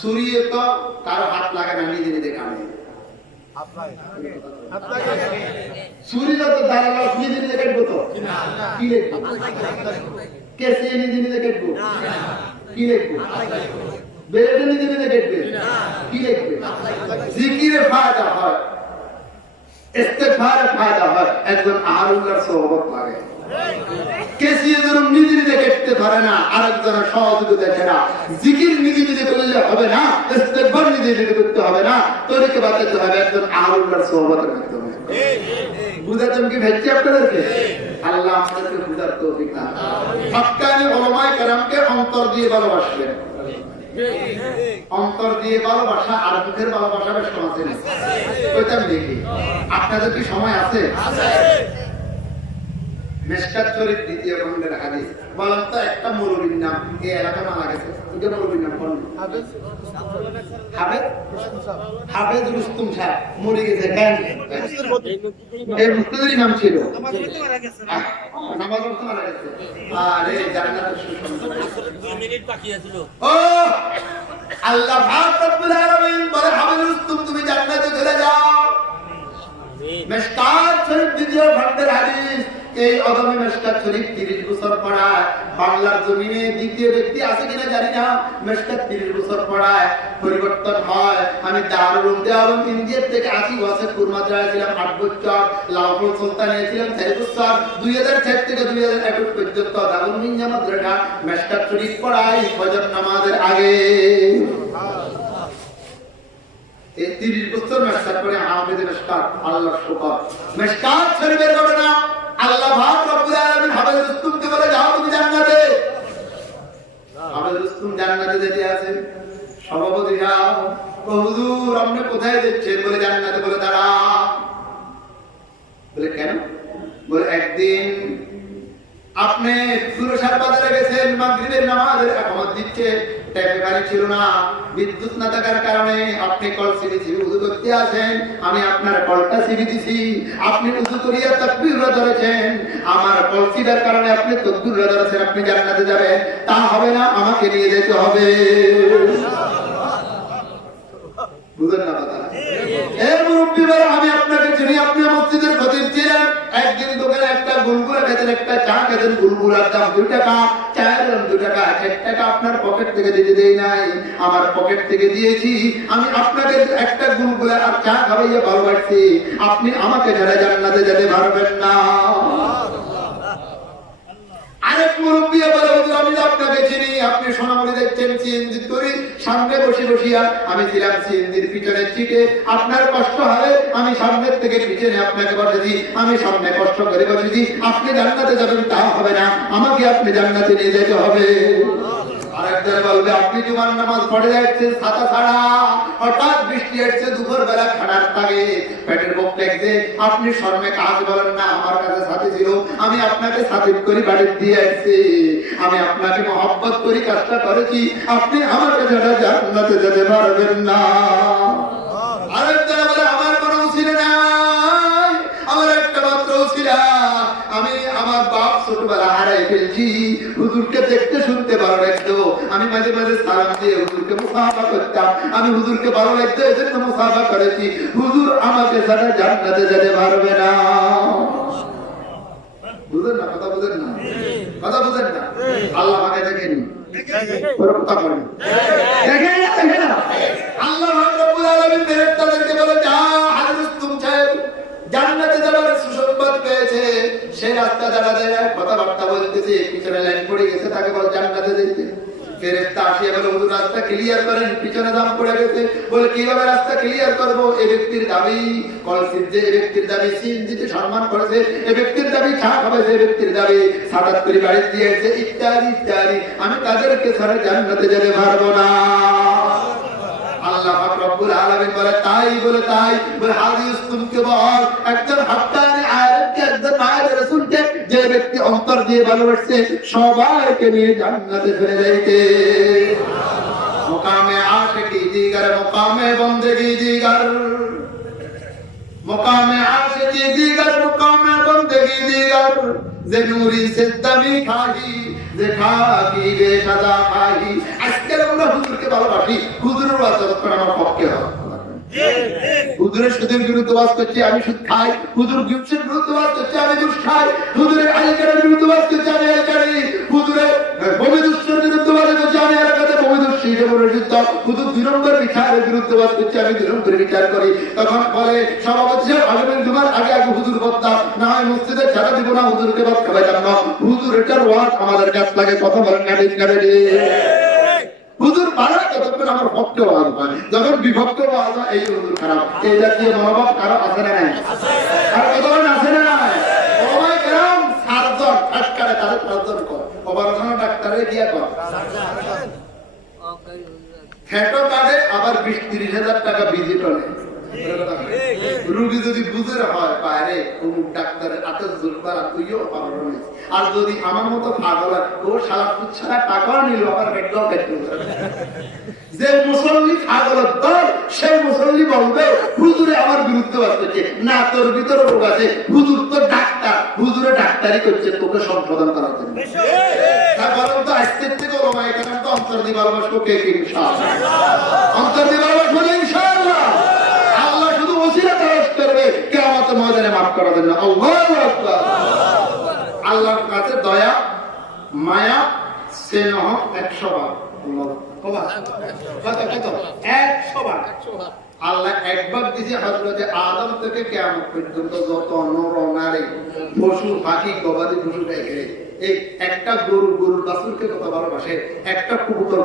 ছুরিয়ে তো কারো হাত লাগে না, নিজে নিজে কাটে। ছুরিটা তো দাঁড়ালো নিজে নিজে কাটবো তো কি লিখবো? কেসি নিজে নিজে কাটবো কি লিখবো? বেলেটে নিজে নিজে কাটবে কি লিখবে? জিকিরে ফায়দা হয়, ইস্তেগফারে ফায়দা হয়, একজন আল্লাহর সোহবত লাগে। কেসি যখন নিজে নিজে কাটতে পারে না, আরেকজনের সহযোগিতা দেখে না, জিকির নিজে নিজে করলে হবে না, ইস্তেগফার নিজে নিজে করতে হবে না, তরিকে বাঁচাতে হবে একজন আল্লাহর সোহবতের মাধ্যমে। বুঝাতে কি ভেজছি আপনাদেরকে? আল্লাহ আমাদেরকে বুঝার তৌফিক দান করুন। হক্কানি উলামায়ে কেরামকে অন্তর দিয়ে ভালোবাসবেন। অন্তর দিয়ে ভালোবাসা আর মুখের ভালোবাসা বেশ কম আছে। ওইটা দেখি আপনাদের কি সময় আছে? মেশকাত শরীফ 2য় খণ্ডের হাদিস। বলেন তো একটা মৌলবীর নাম এই এলাকা মারা গেছে, এটা মৌলবীর নাম কোন? হাফেজ রুস্তম সাহেব মরে গেছে কেন? এই মুস্তাদের নাম ছিল, নামাজ পড়তে মারা গেছে। আরে জান্নাতের সুসংবাদ 2 মিনিট বাকি ছিল। ও আল্লাহ পাক রব্বুল আলামিন বলে হাফেজ রুস্তম তুমি জান্নাতে চলে যাও। মেশকাত শরীফ 2য় খণ্ডের হাদিস। এই অদমে মেশকাত শরীফ 30 বছর পড়ায় বাংলার জমিনে দ্বিতীয় ব্যক্তি আছে কিনা জানি না, মেশকাত 30 বছর পড়ায় পরিবর্তন হয়। আমি দারুল দেওয়ান ইন্ডিয়া থেকে 80 বছর কুরমাদ্রায় ছিলাম 8 বছর, লাহোর সুলতানে ছিলাম 4 বছর, 2004 থেকে 2021 পর্যন্ত দারুল মিঞ্জা মাদ্রাসা মেশকাত শরীফ পড়াই ফজর নামাজের আগে। এই 30 বছর মেশকাত পড়ে হাফেজ মেশকাত, আল্লাহর শুকর। মেশকাত শরীফের ঘটনা, আল্লাহ পাক রব্বুল আলামিন হাফেজ রুস্তমকে বলে যাও তুমি জান্নাতে। হাফেজ রুস্তম জান্নাতে যেতে আছে, সভাপতি যাও, ও হুজুর আপনি কোথায় যাচ্ছেন? বলে জান্নাতে। বলে দাঁড়া। বলে কেন? বলে একদিন আপনি পুরুষার বাজারে গেছেন, মাগরিবের নামাজের একামত দিচ্ছে, ট্যাপে পানি ছিল না, বিদ্যুৎ না থাকার কারণে আপনি কল সিবিছি উযু করতে আছেন, আমি আপনার কলটা সিবি দিছি, আপনি উযু করিয়া তাকবীর ধরেছেন, আমার কল সিবার কারণে আপনি তাকবীর ধরেছেন, আপনি জান্নাতে যাবেন, তা হবে না, আমাকে নিয়ে যেতে হবে। বুঝেন না কথা? এর মুরব্বী ভাই, আমি আপনাকে চিনি, আপনি মসজিদের খতিব ছিলেন, একদিন দোকানে একটা গুলগুলা খেতেন, একটা চা খেতেন, গুলগুলার দাম 2 টাকা, চায়ের দাম 2 টাকা, 1 টাকা আপনার পকেট থেকে দিতে দেই নাই, আমার পকেট থেকে দিয়েছি, আমি আপনাকে একটা গুলগুলা আর চা খাওয়াইয়া ভালোবাসছি, আপনি আমাকে ছাড়া জান্নাতে যেতে পারবেন না। আরেক মুরব্বী বলে, হুজুর আমি তো আপনাকে চিনি, আপনি সোনামণি দেখছেন সিএনজি তৈরি, সামনে বসে বসিয়া, আমি ছিলাম সিএনজির পিছনের সিটে, আপনার কষ্ট হবে, আমি সামনের থেকে পিছনে আপনাকে বসেছি, আমি সামনে কষ্ট করে বসেছি, আপনি জান্নাতে যাবেন তা হবে না, আমাকে আপনি জান্নাতে নিয়ে যেতে হবে। আরেকজন বলবে, আপনি জুমার নামাজ পড়ে যাচ্ছেন ছাতা ছাড়া, হঠাৎ বৃষ্টি আসছে, দুপুর বেলা খানার তাগে পেটের বুক লাগছে, আপনি শর্মে কাজ বলেন না, আমার কাছে সাথী ছিল, আমি আপনাকে সাথী করে বাড়ি দিয়ে আসছি, আমি আপনাকে মহব্বত করি কাজটা করেছি, আপনি আমাকে ছাড়া জান্নাতে যেতে পারবেন না। আরেকজন বলে, আমার কোনো উসিলা নাই, আমার একটা মাত্র উসিলা, আমি আমার বাপ ছোটবেলা হারাই ফেলছি, হুজুরকে দেখতে শুনতে ভালো লাগতো, আমি মাঝে মাঝে সালাম দিয়ে হুজুরকে মুসাফা করতাম, আমি হুজুরকে ভালো লাগতো এজন্য মুসাফা করেছি, হুজুর আমাকে ছাড়া জান্নাতে যেতে পারবে না। বুঝেন না কথা? বুঝেন না কথা? বুঝেন না? আল্লাহ আমাকে দেখেনি, কথা করেন, দেখেন না, দেখেন না। আল্লাহ রব্বুল আলামিন ফেরেশতাদেরকে বলে, যা হাজরত তুম সাহেব জান্নাতে যাওয়ার সুসংবাদ পেয়েছে, সেই রাস্তা যারা দেয় কথাবার্তা বলতেছে, পিছনে লাইন পড়ে গেছে, তাকে বল জান্নাতে যেতে। ফেরেশতা আসিয়া বলে, হুজুর রাস্তা ক্লিয়ার করেন, পিছনে দাম পড়ে গেছে। বলে কিভাবে রাস্তা ক্লিয়ার করবো? এই ব্যক্তির দাবি কলসির, যে এই ব্যক্তির দাবি সিএনজিতে সম্মান করেছে, এই ব্যক্তির দাবি চা খাবে, এই ব্যক্তির দাবি সাদাত করে বাড়ি দিয়েছে, ইত্যাদি ইত্যাদি, আমি তাদেরকে ছাড়া জান্নাতে যেতে পারবো না। আল্লাহ পাক রব্বুল আলামিন বলে, তাই বলে তাই বলে হাদিস তুমি বল, একজন হাক্কানি আলেমকে, একজন মায়ের রাসূলকে যে ব্যক্তি অন্তর দিয়ে ভালোবাসে, সবাইকে নিয়ে জান্নাতে ফিরে যাইতে। মুকামে আশিকি দিগার, মুকামে বন্দেগি দিগার, মুকামে আশিকি দিগার, মুকামে বন্দেগি দিগার, যে নূরি সে দামি খাহি, যে খাকি বে সাদা খাহি। আজকের আমরা হুজুরকে ভালোবাসি, হুজুরের ওয়াজ করে আমার পক্ষে হয়। হুজুরের সুদের বিরুদ্ধে ওয়াজ করছি, আমি সুদ খাই, হুজুর ঘুষের বিরুদ্ধে ওয়াজ করছি, আমি ঘুষ খাই, হুজুরের আলিকারের বিরুদ্ধে ওয়াজ করছি, আমি আলিকারি, হুজুরের ভূমিদস্যুর বিরুদ্ধে ওয়াজ করছি, আমি এলাকাতে ভূমিদস্যু হিসেবে পরিচিত, হুজুর 2 নম্বর বিচারের বিরুদ্ধে ওয়াজ করছি, আমি 2 নম্বর বিচার করি। তখন বলে সভাপতি সাহেব, আগামী জুমার আগে আগে হুজুর বক্তা না হয় মসজিদে ছাড়া দিব না, হুজুরকে বাদ খাওয়াইলাম না। হুজুর এটার ওয়াজ আমাদের কাছ লাগে, কথা বলেন না ঠিক না রে? হুজুর বাড়া যতক্ষণ আমার পক্ষে ওয়াজ হয়, যখন বিভক্ত ওয়াজ হয়, এই হুজুর খারাপ, এই জাতীয় মনোভাব কারো আছে না নাই? আর কথা বলেন আছে না নাই? সবাই গ্রাম সার্জন আটকারে, তাদের সার্জন কর, অপারেশন ডাক্তারে গিয়া কর, ফেটো কাটে, আবার 20-30 হাজার টাকা ভিজিট হলে। রোগী যদি বুঝের হয় বাইরে অমুক ডাক্তারের আতের জোরবার তুইও পারবো না, আর যদি আমার মতো পাগল হয়, ও সারা ছাড়া টাকাও নিল, আমার বেটটাও কেটে। যে মুসল্লি পাগলের দল, সেই মুসল্লি বলবে হুজুরে আমার বিরুদ্ধে ওয়াজ করছে, না তোর ভিতরে রোগ আছে, হুজুর তো ডাক্তার, হুজুরে ডাক্তারি করছে তোকে সংশোধন করার জন্য। তাই বলেন তো, আজকের থেকে ওলামা এখানে তো অন্তর দিয়ে ভালোবাসবো, কে কে ইনশাআল্লাহ অন্তর দিয়ে ভালোবাসবো ইনশাআল্লাহ। আল্লাহ শুধু ওসিলা তালাশ করবে কিয়ামতের ময়দানে মাফ করার জন্য। আল্লাহু আকবার। আল্লাহর কাছে দয়া, মায়া, স্নেহ 100 বার। আল্লাহ একবার দিয়েছে হযরত আদম থেকে কিয়ামত পর্যন্ত যত নর নারী, পশু পাখি, গবাদি পশু দেখে, এই একটা গরুর বাছুরকে কত ভালোবাসে, একটা কবুতর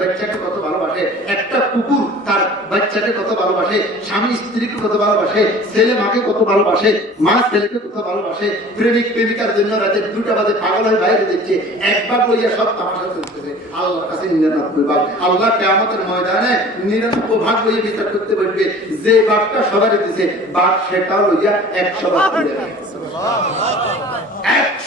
বাচ্চাকে কত ভালোবাসে, একটা কুকুর তার বাচ্চাকে কত ভালোবাসে, স্বামী স্ত্রীকে কত ভালোবাসে, ছেলে মাকে কত ভালোবাসে, মা ছেলেকে কত ভালোবাসে, প্রেমিক প্রেমিকার জন্য রাতে 2টা বাজে পাগল হয়ে বাইরে দিচ্ছে, একবার লইয়া সব তামাশা চলতেছে। আল্লাহর কাছে 99 ভাগ। আল্লাহ কিয়ামতের ময়দানে 99 ভাগ লইয়া বিচার করতে বসবে, যে ভাগটা সবারই দিছে, ভাগ সেটাও লইয়া 100 ভাগ করে। সুবহানাল্লাহ।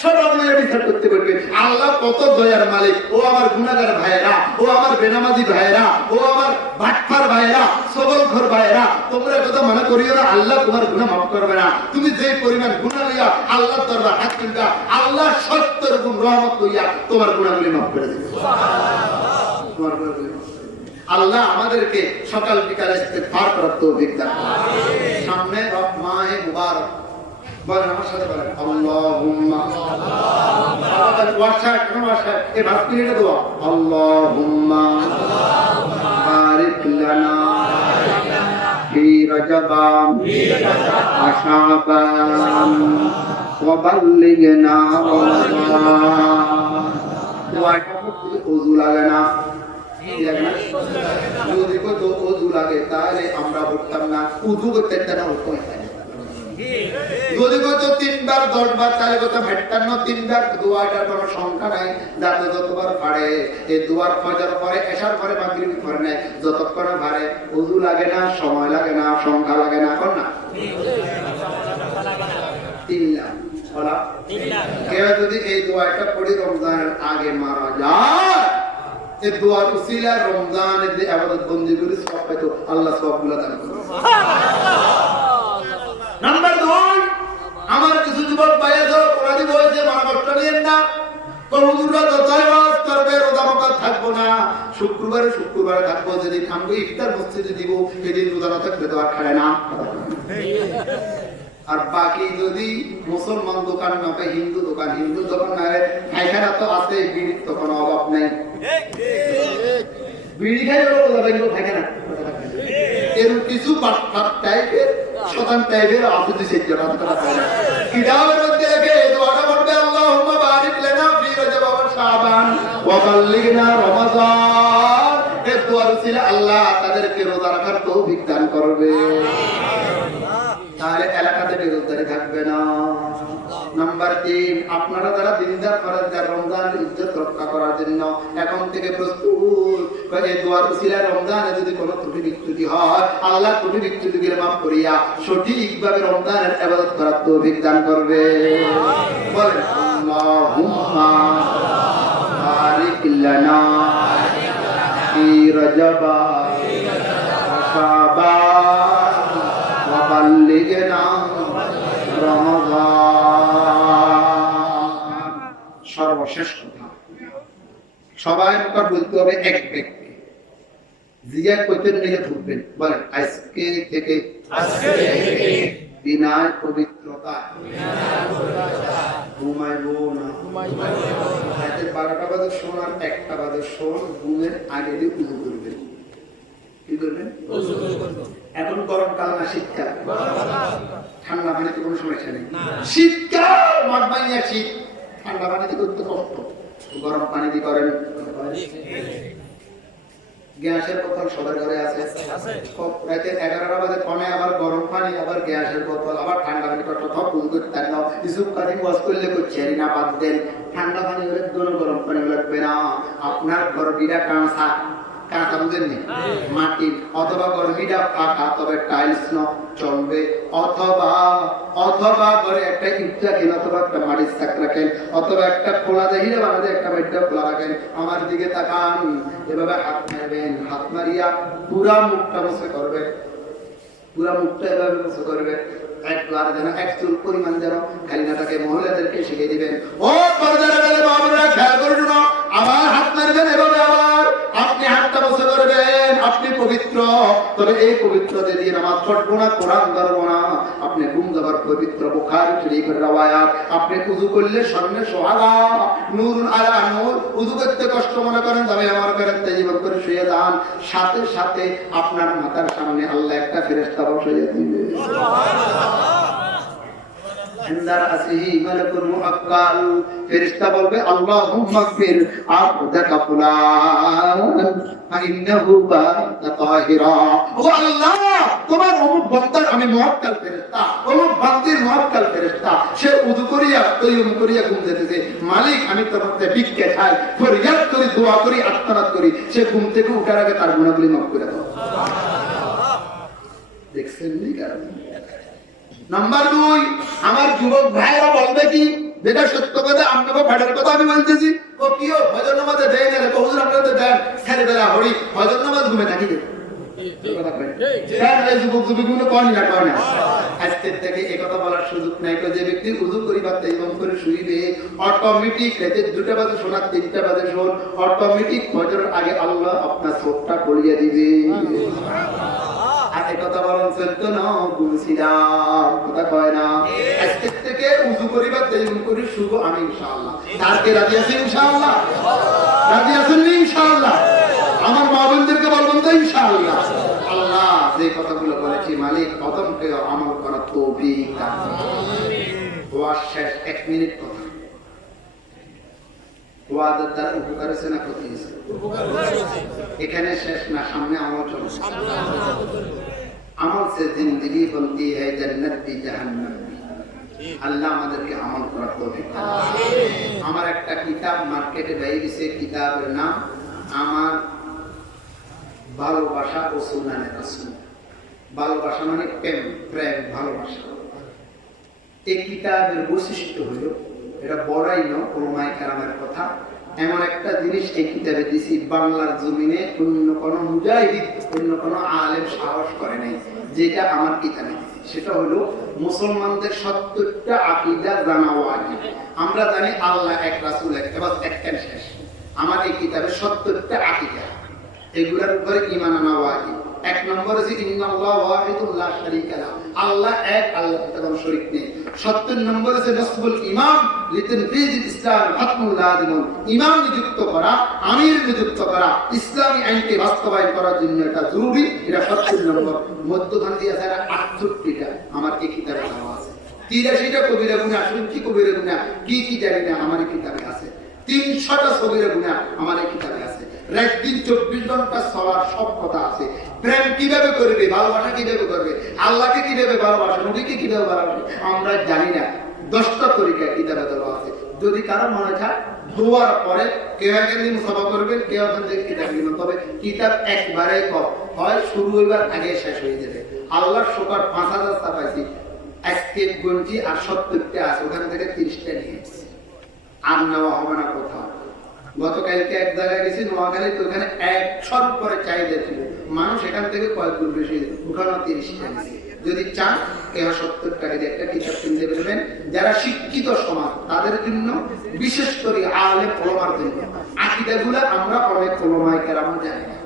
100 রকমের বিচার করতে পারবে। আল্লাহ কত দয়ার মালিক। ও আমার গুনাহগার ভাইরা, ও আমার বেনামাজি ভাইরা, ও আমার বাটপার ভাইরা, সগলখোর ভাইরা, তোমরা কথা মনে করিও না আল্লাহ তোমার গুনাহ মাফ করবে না। তুমি যে পরিমাণ গুনাহ লইয়া আল্লাহর দরবারে হাত তুলবা, আল্লাহ 70 গুণ রহমত লইয়া তোমার গুনাহগুলি মাফ করে দিবে। সুবহানাল্লাহ। তোমার গুনাহগুলি মাফ করে দিবে। আল্লাহ আমাদেরকে সকাল বিকাল ইস্তেগফার করার তৌফিক দান করুন। আমিন। সামনে মাহে মুবারক, বলেন আমার সাথে বলেন আল্লাহুম্মা এই 5 মিনিটে দোয়া। আল্লাহুম্মা বারিক লানা ফি রাজাবাম আশাবান ওয়া বাল্লিগনা রমাদান। দোয়াটা করতে ওযু লাগে না, যদি কত ওযু লাগে তাহলে আমরা পড়তাম না, ওযু করতে না হতো। যদি কত 3 বার 10 বার তাহলে কত 58 3 বার দোয়াটার কোনো সংখ্যা নাই। যাতে যতবার পারে এই দোয়ার ফজর পরে এশার পরে মাগরিব পরে নাই যতক্ষণ পারে ওযু লাগে না, সময় লাগে না, সংখ্যা লাগে না। কোন না 3 লাখ বলা 3 লাখ। কেউ যদি এই দোয়াটা পড়ি রমজানের আগে মারা যায়, এই দোয়ার উসিলা রমজানের যে ইবাদত বন্দেগীগুলো সব পেতো আল্লাহ সবগুলো দান করবে। নাম্বার 2, আমার কিছু যুবক ভাইয়া ধরো কোরআনি বলছে মনে কষ্ট নিয়েন না, কবুলরা যতই ওয়াজ করবে রোজা মুখা থাকবো না, শুক্রবারে থাকবো, যেদিন খামবো ইফতার মসজিদে দিব, সেদিন রোজা না থাকলে তো আর খায় না। আর বাকি যদি মুসলমান দোকান না পায়, হিন্দু দোকান না পায়খানা তো আছে, বিড়ির তো কোনো অভাব নাই। বিড়ি খাই রোজা ভাঙবো পায়খানা, এর কিছু টাইপের শতান টাইপের আছে যে সেই জন্য কিতাবের মধ্যে লেখে দোয়াটা পড়বে আল্লাহুম্মা বারিক লানা ফি রাজাব ওয়া শাবান ওয়া বাল্লিগনা রমাদান। এই দোয়ার উসিলা আল্লাহ তাদেরকে রোজা রাখার তৌফিক দান করবে। তাহলে এলাকাতে বেরোজগারি থাকবে না। নাম্বার 3, আপনারা যারা দিনদার ফরজদার রমজানের ইজ্জত রক্ষা করার জন্য এখন থেকে প্রস্তুত, এই দোয়ার উসিলায় রমজানে যদি কোনো ত্রুটি বিচ্যুতি হয় আল্লাহ ত্রুটি বিচ্যুতিগুলো মাফ করিয়া সঠিকভাবে রমজানের ইবাদত করার তৌফিক দান করবে। বলেন আল্লাহুম্মা বারিক লানা ফি রাজাব ওয়া শাবান ওয়া বাল্লিগনা রমাদান। সর্বশেষ কথা, সবাই মুখে বলতে হবে এক ব্যক্তি জিয়া কইতেন নিয়ে ঢুকবেন। বলেন আজকে থেকে বিনা পবিত্রতা ঘুমাইবো না। রাতের 12টা বাজে শোন আর 1টা বাজে শোন, ঘুমের আগে দিয়ে উযু করবেন। কি করবেন? উযু করবেন। এখন গরমকাল না শীতকাল? ঠান্ডা পানিতে কোনো সমস্যা নেই। শীতকাল মদ বানিয়ে শীত, ঠান্ডা পানিতে করতে কষ্ট, গরম পানি দিয়ে করেন। গ্যাসের বোতল সবার ঘরে আছে, রাতে 11টা বাজে কমে আবার গরম পানি, আবার গ্যাসের বোতল, আবার ঠান্ডা পানি কষ্ট সব ভুল করতে না। ইসুপ কাদিম ওয়াজ করলে করছে না, বাদ দেন। ঠান্ডা পানি হলে কোনো গরম পানি লাগবে না। আপনার ঘর বিরা কাঁচা কাঁচা বুঝেননি, মাটির, অথবা গরমিটা ফাঁকা তবে টাইলস ন চলবে, অথবা ঘরে একটা ইট রাখেন, অথবা একটা মাটির চাক রাখেন, অথবা একটা খোলা দেহিরে বানাতে একটা বেডটা খোলা রাখেন। আমার দিকে তাকান, এভাবে হাত মারবেন, হাত মারিয়া পুরা মুখটা বসে করবে, পুরা মুখটা এভাবে বসে করবে। একবার যেন এক চুল পরিমাণ যেন খালি না থাকে। মহিলাদেরকে শিখিয়ে দিবেন, ও পর্দার বেলা বাবুরা খেয়াল করুন না, আবার হাত মারবেন এভাবে, আবার আপনি হাতটা বসে করবেন। আপনি পবিত্র, তবে এই পবিত্রতা দিয়ে নামাজ পড়বো না, কোরআন ধরবো না। আপনি ঘুম যাবার পবিত্র, বুখারী শরীফের রওয়ায়াত। আপনি উযু করলে সামনে সোহাগা নূরুন আলা নূর, উযু করতে কষ্ট মনে করেন তবে আমার করেন তাইবা করে শুয়ে যান, সাথে সাথে আপনার মাথার সামনে আল্লাহ একটা ফেরেশতা বসাইয়া দিবে। ফেরেশতা বলবে আল্লাহুম্মা গফির আবদাকা ফুলান ফাইন্নাহু বাতা তাহিরা। ও আল্লাহ, তোমার অমুক বান্দার আমি মুআক্কাল ফেরেশতা, অমুক বান্দির মুআক্কাল ফেরেশতা, সে ওযু করিয়া তৈয়ব করিয়া ঘুম যেতেছে। মালিক, আমি তোমার কাছে ভিক্ষা চাই, ফরিয়াদ করি, দোয়া করি, আর্তনাদ করি, সে ঘুম থেকে উঠার আগে তার গুনাহগুলি মাফ করে দাও। দেখছেন নি কারণ? নাম্বার 2, আমার যুবক ভাইরা বলবে কি যেটা সত্য কথা আপনাকে ফাটার কথা আমি বলতেছি। ও কিও হজর নামাজে দেয় না, হুজুর আপনারা তো দেন ছেড়ে বেলা হরি হজর নামাজ ঘুমে থাকি দেন। যুবক যুবতীগুলো কয় না কয় না। আজকের থেকে একথা বলার সুযোগ নাই। যে ব্যক্তি উযু করিবার তেমন করে শুইবে অটোমেটিক রাতে 2টা বাজে শোনা 3টা বাজে শোন অটোমেটিক ফজরের আগে আল্লাহ আপনার চোখটা খুলিয়ে দিবে। আর একথা বলেন চলতো না বুঝছিলাম কথা কয় না। আজকের থেকে উযু করিবার তেমন করে শুভ আমি ইনশাআল্লাহ। তারকে রাজি আছেন ইনশাআল্লাহ? রাজি আছেন ইনশাআল্লাহ? আমার মা বোনদেরকে বলবেন তো ইনশাআল্লাহ। আল্লাহ যে কথাগুলো বলেছি মালিক কদমকে আমল করার তৌফিক দান করুন। ওয়াজ শেষ 1 মিনিট কথা। ওয়াজের দ্বারা উপকার হয়েছে না ক্ষতি হয়েছে? এখানে শেষ না, সামনে আমল চলছে। আমল সে জিন্দগি বলতি হ্যায় জান্নাত ভি জাহান্নাম ভি। আল্লাহ আমাদেরকে আমল করার তৌফিক দান করুন। আমার একটা কিতাব মার্কেটে বেরিয়েছে, কিতাবের নাম আমার ভালোবাসা ও সুন্নানে রাসূল। ভালোবাসা মানে প্রেম, প্রেম ভালোবাসা। এই কিতাবের বৈশিষ্ট্য হলো এটা বড়াই ন ওলামায়ে কেরামের কথা। এমন একটা জিনিস এই কিতাবে দিছি বাংলার জমিনে অন্য কোনো মুজাহিদ অন্য কোনো আলেম সাহস করে নাই, যেটা আমার কিতাবে দিছি। সেটা হলো মুসলমানদের 70টা আকীদা জানা ওয়াজিব। আমরা জানি আল্লাহ এক, রাসূল এক, এবার একখান শেষ। আমার এই কিতাবে 70টা আকীদা, এগুলোর উপরে ঈমান আনা ওয়াজিব। 1 নম্বর আছে ইন্নাল্লাহু ওয়াহিদুন লা শারীকা লাহু, আল্লাহ এক, আল্লাহর সাথে কোনো শরীক নেই। 70 নম্বর আছে নাসবুল ইমাম লিতানফিযিল ইসলাম হাতমুল লাযিমুন, ইমাম নিযুক্ত করা, আমির নিযুক্ত করা, ইসলামী আইনকে বাস্তবায়ন করার জন্য এটা জরুরি। এটা 70 নম্বর। মধ্যখান দিয়ে আছে 68টা আমার এই কিতাবে দেওয়া আছে। 83টা কবিরা গুনাহ, কি কবিরা গুনাহ কি কি জানি না, আমার এই কিতাবে আছে। 300টা কবিরা গুনাহ আমার এই কিতাবে আছে। রাত দিন 24 ঘন্টা সওয়ার সব কথা আছে। প্রেম কিভাবে করবে, ভালোবাসা কিভাবে করবে, আল্লাহকে কিভাবে ভালোবাসা, নবীকে কিভাবে ভালোবাসা আমরা জানি না। 10টা তরিকা কিতাবে দেওয়া আছে। যদি কারো মনে চায় দোয়ার পরে কেউ একদিন মুসাফা করবেন, কেউ একদিন থেকে কিতাব নিবেন, তবে কিতাব একবারে কম হয়, শুরু হইবার আগে শেষ হয়ে যাবে। আল্লাহর শোকার 5000 ছাপাইছি, আজকে গঞ্জি আর 70টা আছে, ওখান থেকে 30টা নিয়ে এসেছি। আর নেওয়া হবে না কোথাও। গতকালকে এক জায়গায় গেছি নোয়াখালী, তো ওখানে 100 উপরে চাহিদা ছিল, মানুষ এখান থেকে কয়েক গুণ বেশি, ওখানে 30টা নিয়েছে। যদি চান কেউ 70 টাকা দিয়ে একটা কিতাব কিনতে পারবেন। যারা শিক্ষিত সমাজ তাদের জন্য, বিশেষ করে আলেম ওলামার জন্য আকীদাগুলো আমরা অনেক ওলামায়ে কেরাম জানি না,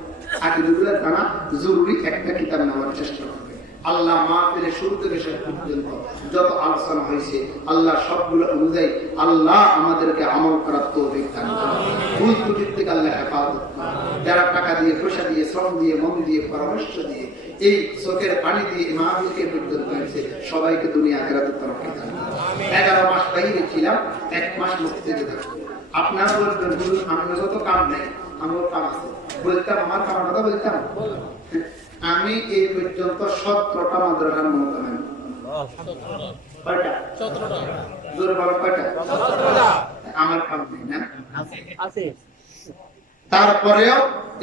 আকীদাগুলো জানা জরুরি। একটা কিতাব নেওয়ার চেষ্টা করবে। আল্লাহ মাহফিলের শুরু থেকে শেষ পর্যন্ত যত আলোচনা হয়েছে আল্লাহ সবগুলো অনুযায়ী আল্লাহ আমাদেরকে আমল করার তৌফিক দান করুন। ভুল ত্রুটির থেকে আল্লাহ হেফাজত করুন। যারা টাকা দিয়ে, পয়সা দিয়ে, শ্রম দিয়ে, মন দিয়ে, পরামর্শ দিয়ে, এই চোখের পানি দিয়ে মাহফিলকে পর্যন্ত হয়েছে, সবাইকে দুনিয়া আখিরাতের তরফে দান করুন। 11 মাস বাইরে ছিলাম, 1 মাস মসজিদে থাকবো। আপনারা বলবেন হুজুর আপনারও তো কাম নেই, আমারও কাম আছে। বলতাম আমার কামার কথা বলতাম। আমি এই পর্যন্ত 17টা মাদ্রাসার মোহতামিম। কয়টা? 17টা। জোরে বলো কয়টা? 17টা। আমার কাম নেই না? আছে। তারপরেও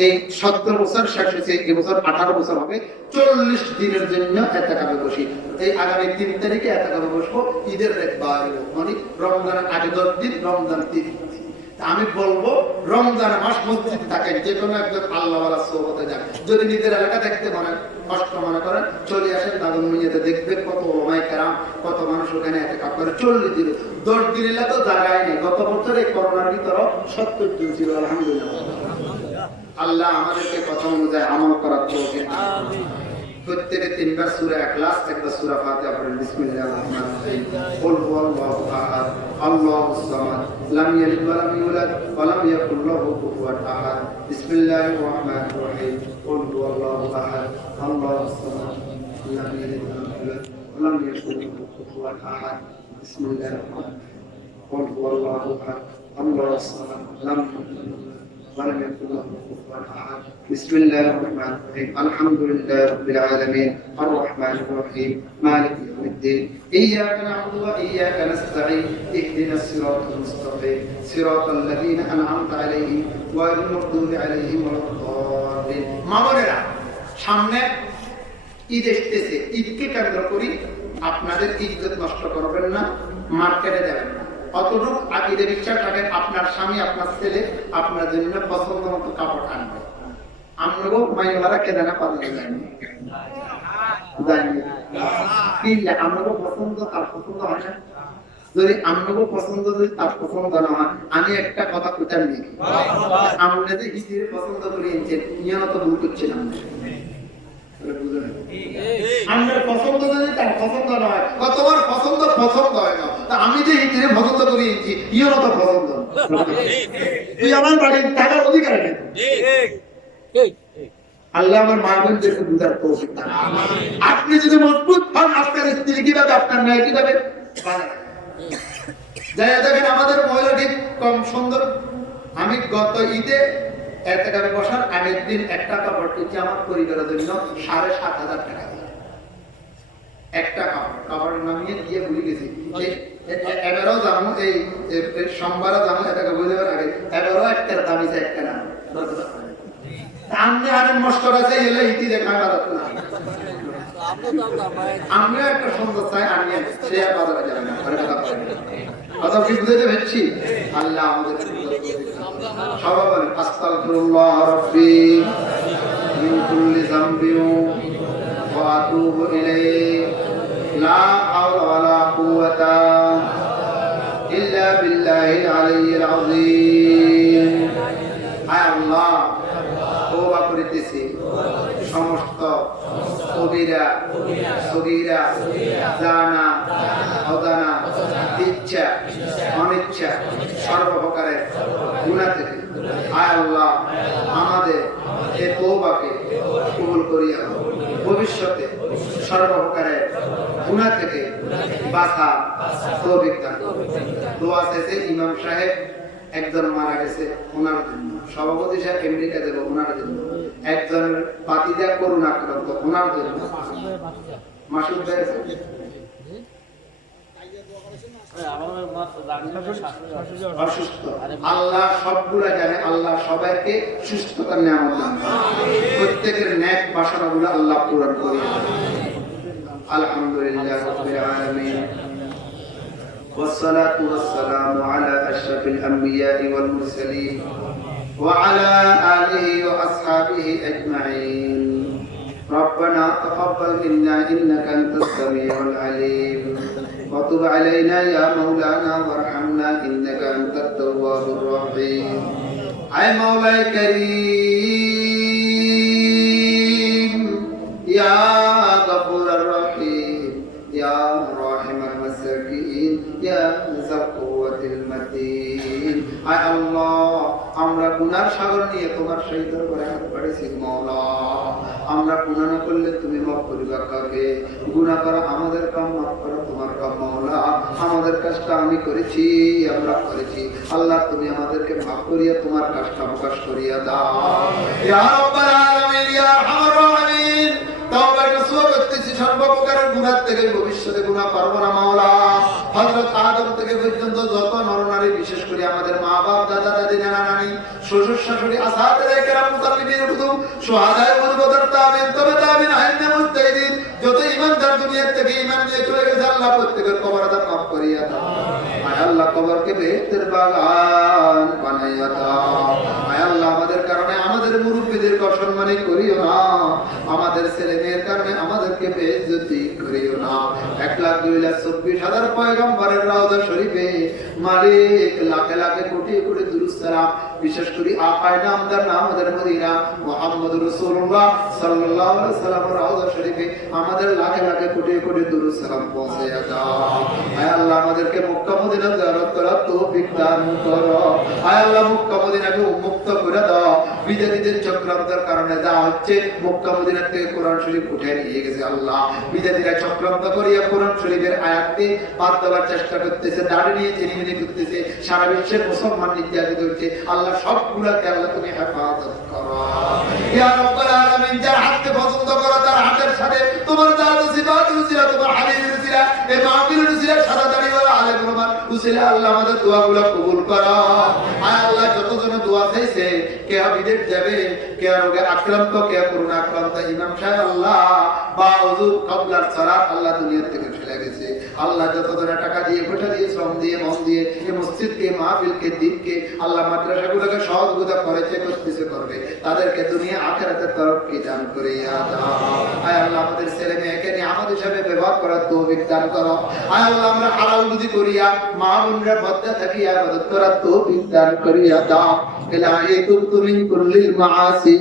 এই 17 বছর শেষ হয়েছে, এই বছর 18 বছর হবে। 40 দিনের জন্য এতেকাফে বসি। এই আগামী 3 তারিখে এতেকাফে বসবো। ঈদের একবার মানে রমজানের আগে 10 দিন, রমজান 3 দিন। আমি বলবো রমজান মাস মসজিদে থাকেন, যে কোনো একজন আল্লাহওয়ালা সোহবতে যান। যদি নিজের এলাকা দেখতে কষ্ট মনে করেন, চলে আসেন দাদুমিয়াতে, দেখবেন কত ওলামায়ে কেরাম, কত মানুষ ওখানে এতেকাফ করে। 40 দিন, 10 দিন এলে তো জায়গায় নেই। গত বছর এই করোনার ভিতরে 70 দিন ছিল। আলহামদুলিল্লাহ, আল্লাহ আমাদেরকে কথা অনুযায়ী আমল করার তৌফিক দান করুন। প্রত্যেকে 3 বার সূরা ইখলাস, একবার সূরা ফাতিহা পড়েন। বিসমিল্লাহির রহমানির রহিম। কুল হুয়াল্লাহু আহাদ, আল্লাহুস সামাদ, লাম ইয়ালিদ ওয়া লাম ইউলাদ ওয়া লাম ইয়াকুল লাহু কুফুয়ান আহাদ। বিসমিল্লাহির রহমানির রহিম। কুল হুয়াল্লাহু আহাদ, আল্লাহুস সামাদ, লাম ইয়ালিদ ওয়া লাম ইউলাদ ওয়া লাম ইয়াকুল লাহু কুফুয়ান আহাদ। বিসমিল্লাহির রহমানির রহিম। কুল হুয়াল্লাহু আহাদ, আল্লাহুস সামাদ, লাম ولم يكن له كفوا احد. بسم الله الرحمن الرحيم. الحمد لله رب العالمين الرحمن الرحيم مالك يوم الدين. اياك نعبد واياك نستعين. اهدنا الصراط المستقيم صراط الذين انعمت عليهم غير المغضوب عليهم ولا الضالين. মামুনেরা, সামনে ঈদ আসতেছে। ঈদকে কেন্দ্র করে আপনাদের ইজ্জত নষ্ট করবেন না, মার্কেটে যাবেন না। অতটুকু আকীদা বিশ্বাস রাখেন, আপনার স্বামী আপনার ছেলে আপনার জন্য পছন্দ মতো কাপড় আনবে। আমরাও মাইওয়ালা কেদানা পাল্লা যায়নি আমরাও পছন্দ তার পছন্দ হয় না। যদি আমরাও পছন্দ যদি তার পছন্দ না হয়, আমি একটা কথা কোথায় নিয়ে আমরা যে হিসেবে পছন্দ করি নিয়ত ভুল করছিলাম আমরা পছন্দ যদি তার পছন্দ নয়, তোমার পছন্দ পছন্দ হয় না, তা আমি যে হিসেবে পছন্দ করি নিয়ত পছন্দ তুই আমার বাড়ির থাকার অধিকার নেই। আল্লাহ আমার মা বোনদেরকে বুঝার তৌফিক দান। আপনি যদি মজবুত হন, আপনার স্ত্রী কিভাবে আপনার মেয়ে কিভাবে যাই দেখেন আমাদের মহিলা ঠিক কম সুন্দর। আমি গত ঈদে এতেকাবে বসার আগের দিন একটা কাপড় কিনছি আমার পরিবারের জন্য 7,500 টাকা দিয়ে। একটা কাপড় নামিয়ে দিয়ে ভুলে গেছি। এবারও জানো এই সোমবারও জানো এটাকে বুঝবার আগে এবারও একটা দামি একটা নাম আমরা আরেক মস্কর আছে এলে ইতি দেখায় বাজার না। আমরা একটা সুন্দর চাই আনিয়ে সে আর বাজারে যাবে না, কথা কি বুঝতে পেরেছি? আল্লাহ আমাদের সবাই বলেন আস্তাগফিরুল্লাহ রাব্বি মিন কুল্লি যামবিন ওয়া আতুবু ইলাইহি লা হাওলা ওয়ালা কুওয়াতা ইল্লা বিল্লাহিল আলিয়্যিল আযীম। আয় আল্লাহ, তওবা করিতেছি সমস্ত কবিরা সগীরা জানা অজানা ইচ্ছা অনিচ্ছা সর্বপ্রকারের গুনাহ থেকে। আয় আল্লাহ, আমাদের এই তওবাকে কবুল করিয়া ভবিষ্যতে সর্বপ্রকারের গুনাহ থেকে বাঁচা তৌফিক দান। দোয়া শেষে ইমাম সাহেব একজন মারা গেছে, ওনার জন্য সভাপতি সাহেব আমেরিকা দেব, ওনার জন্য একজন পাতিদা করুণা আক্রান্ত, ওনার জন্য মাসুদ ভাই অসুস্থ। আল্লাহ সবগুলা জানে, আল্লাহ সবাইকে সুস্থতার নিয়ামত দান করেন, প্রত্যেকের নেক বাসনাগুলো আল্লাহ পূরণ করিয়ে দেন। আলহামদুলিল্লাহ রাব্বিল আলামিন والصلاة والسلام على أشرف الأنبياء والمرسلين وعلى آله وأصحابه أجمعين. ربنا تقبل منا إنك أنت السميع العليم وتب علينا يا مولانا وارحمنا إنك أنت التواب الرحيم. أي مولاي كريم يا غفور الرحيم يا راحم المساكين يا ذا القوة المتين. আয় আল্লাহ, আমরা গুনার সাগর নিয়ে তোমার সেই দরবারে হাত বাড়িয়েছি মাওলা। আমরা গুনাহ না করলে তুমি মাফ করিবা কাকে? গুনাহ করা আমাদের কাম, মাফ করা তোমার কাম মাওলা। আমাদের কাজটা আমি করেছি, আমরা করেছি, আল্লাহ তুমি আমাদেরকে মাফ করিয়া তোমার কাজটা প্রকাশ করিয়া দাও ইয়া রাব্বাল আলামিন ইয়া আরহামার রাহিমিন। তওবা নসুয়া করতেছি সর্বপ্রকারের গুনাহ থেকে, ভবিষ্যতে গুনাহ করব না মাওলা। হযরত আদম থেকে পর্যন্ত যত নরনারী, বিশেষ করে আমাদের মা বাপ দাদা দাদি নানা নানি শ্বশুর শাশুড়ি আসাতিরে কেরাম মুতাল্লিবিন কুতুব শুহাদায়ে মুরবদার তাবিন তবে তাবিন আইনে মুস্তাহিদিন যত ঈমানদার দুনিয়া থেকে ঈমান নিয়ে চলে গেছে, আল্লাহ প্রত্যেকের কবর আযাব মাফ করিয়া দাও। আয় আল্লাহ, কবরকে বেহেশতের বাগান বানাইয়া দাও। আয় আল্লাহ, আমাদের কারণে আমাদের মুরব্বিদের অসম্মানী করিও না, আমাদের ছেলে মেয়ের কারণে আমাদেরকে বেইজ্জতি করিও না। 1,02,24,000 পয়গম্বরের রওজা শরীফে মালিক লাখে লাখে কোটি কোটি দুরূদ সালাম, বিশেষ করে আকায়ে নামদার নামদার মদিনা মুহাম্মদুর রাসূলুল্লাহ সাল্লাল্লাহু আলাইহি ওয়াসাল্লামের রওজা শরীফে আমাদের লাখে লাখে কোটি কোটি দুরূদ সালাম পৌঁছায়া দাও। আয় আল্লাহ, আমাদেরকে মক্কা মদিনা জিয়ারত করার তৌফিক দান করো। আয় আল্লাহ, মক্কা মদিনাকে উন্মুক্ত করে দাও। বিজাতিদের চক্রান্তের কারণে যা হচ্ছে, মক্কা মদিনা থেকে কোরআন শরীফ উঠে নিয়ে গেছে আল্লাহ। বিজাতিরা চক্রান্ত করিয়া কোরআন শরীফের আয়াতকে বাদ দেওয়ার চেষ্টা করতেছে, দাঁড়িয়ে নিয়ে চিনিমিনি করতেছে, সারা বিশ্বের মুসলমান নির্যাতিত হচ্ছে। আল্লাহ সবগুলাকে আল্লাহ তুমি হেফাজত করো ইয়া রাব্বাল আলামিন। যার হাতকে পছন্দ করো তার হাতের সাথে তোমার জাত সিফাত উসিলা, তোমার হাবিবের উসিলা, এই মাহফিলের উসিলা, সাদা দাড়িওয়ালা আলেম ওলামা ছিল আল্লাহ আমাদের দোয়াগুলো কবুল করো আয় আল্লাহ যতজন দোয়া চাইছে কে বিদেশ যাবে কে রোগে আক্রান্ত কে করোনা আক্রান্ত ইমাম সাহেব আল্লাহ বা ওযু কবলার সালাত আল্লাহ দুনিয়া থেকে চলে গেছে আল্লাহ যতজন টাকা দিয়ে পয়সা দিয়ে শ্রম দিয়ে মন দিয়ে এই মসজিদকে মাহফিলকে দ্বীপকে আল্লাহ মাদ্রাসাগুলোকে সহযোগিতা করেছে করতেছে করবে তাদেরকে দুনিয়া আখিরাতের তরফকে দান করে দাও আয় আল্লাহ আমাদের ছেলে মেয়েকে নিয়ামত হিসেবে ব্যবহার করার তৌফিক দান করো আয় আল্লাহ আমরা হালাল রুজি করিয়া মা বোনরা মধ্যে থাকিয়া ইবাদত করার তৌফিক দান করিয়া দাও ইলাহি তুবতু মিন কুল্লিল মাআসি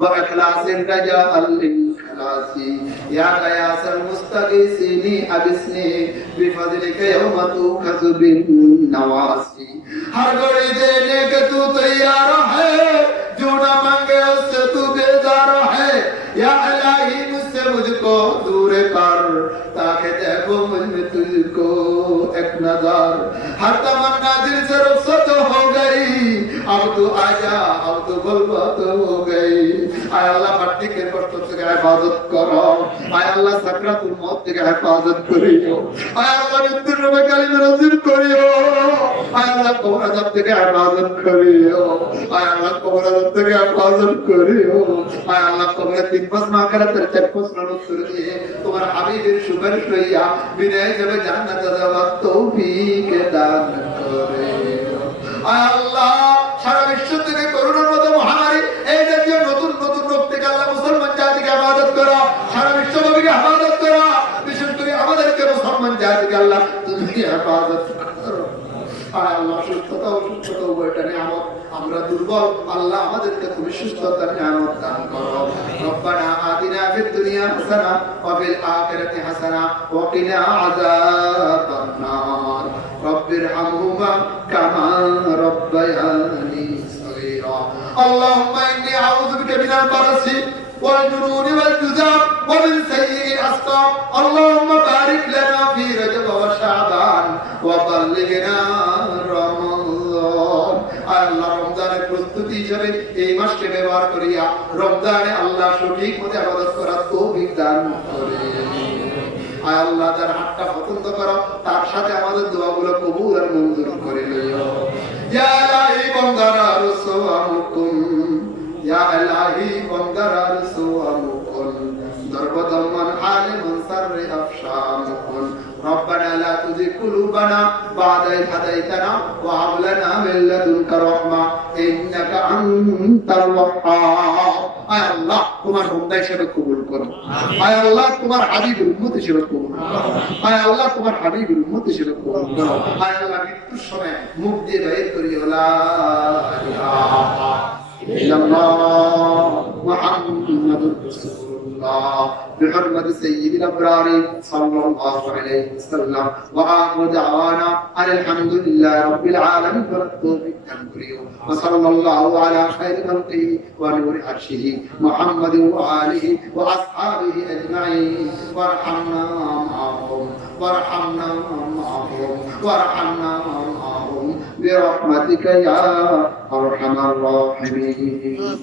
ওয়া ইখলাসির রাজাআল লিল-খালাসি ইয়া গায়াসাল মুস্তাগীসিনি আবিসনি বিফাযলিকা ইয়াওমা তুখাযু বিন নওয়াসি हर घड़ी देने के तू तैयार है जो ना मांगे उससे तू बेजार है या इलाही मुझसे मुझको दूर कर ताकि देखो मुझ में तुझको एक नजर हर तमन्ना दिल से रुखसत हो गई अब तू आजा अब तू गुलबत हो गई आय अल्लाह मट्टी के कष्ट से हिफाजत करो आय अल्लाह सकरातुल मौत से हिफाजत करियो आय अल्लाह मृत्युर में कालिमा नजीर करियो आय अल्लाह कब्र अज़ाब থেকে हिफाजत करियो आय अल्लाह कब्र अज़ाब থেকে हिफाजत करियो आय अल्लाह कब्र 3 पास मां करे तेरे 4 প্রশ্নের উত্তর দিয়ে তোমার হাবিবের সুপারিশ লইয়া বিদায় যাবে জান্নাতে যাওয়ার তৌফিক দান করিও আয় আল্লাহ সারা বিশ্ব থেকে করোনার মতো মহামারী এই জাতীয় নতুন নতুন রোগ থেকে আল্লাহ মুসলমান জাতিকে ইবাদত করো সারা বিশ্ববাসীকে ইবাদত করো বিশেষ করে আমাদেরকে মুসলমান জাতিকে আল্লাহ তুমি ইবাদত করো আয় আল্লাহ সুস্থতা অসুস্থতা উভয়টা নিয়ামত আমরা দুর্বল আল্লাহ আমাদেরকে তুমি সুস্থতার নিয়ামত দান করো রব্বানা আতিনা ফিদ দুনিয়া হাসানা ওয়া ফিল আখিরাতি হাসানা ওয়া কিনা আযাবান নার রব্বিরহামহুমা কামা রব্বায়ানি সগীরা আল্লাহুম্মা ইন্নী আউযু বিকা মিনাল বারাসি والجنون والجذام ومن سيء الأسقام اللهم بارك لنا في رجب وشعبان وبلغنا رمضان আল্লাহ রমজানের প্রস্তুতি হিসেবে এই মাসকে ব্যবহার করিয়া রমজানে আল্লাহ সঠিক মতো ইবাদত করার তৌফিক দান করে আয় আল্লাহ যার হাতটা পছন্দ করো তার সাথে আমাদের দোয়াগুলো কবুল আর মঞ্জুর করে লইও ইয়া ইলাহি বান্দারা রসুলামুকুম ইয়া ইলাহি বান্দারা রসুলামুকুম দরবদমান আলিমুন সাররি আফশামুকুম ربنا لا تزغ قلوبنا بعد إذ هديتنا وهب لنا من لدنك رحمة إنك أنت الوهاب আয় আল্লাহ তোমার বান্দা হিসেবে কবুল করো আয় আল্লাহ তোমার হাবিবের উম্মত হিসেবে কবুল করো আয় আল্লাহ তোমার হাবিবের উম্মত হিসেবে কবুল করো আয় আল্লাহ মৃত্যুর সময় মুখ দিয়ে বাইর করিও লা ইলাহা ইল্লাল্লাহ মুহাম্মাদুর রাসূলুল্লাহ بحرمة سيد الأبرار صلى الله عليه وسلم وآخر دعوانا أن الحمد لله رب العالمين والتوفيق تنكريه وصلى الله على خير خلقه ونور عرشه محمد وآله وأصحابه أجمعين وارحمنا معهم وارحمنا معهم وارحمنا معهم برحمتك يا أرحم الراحمين.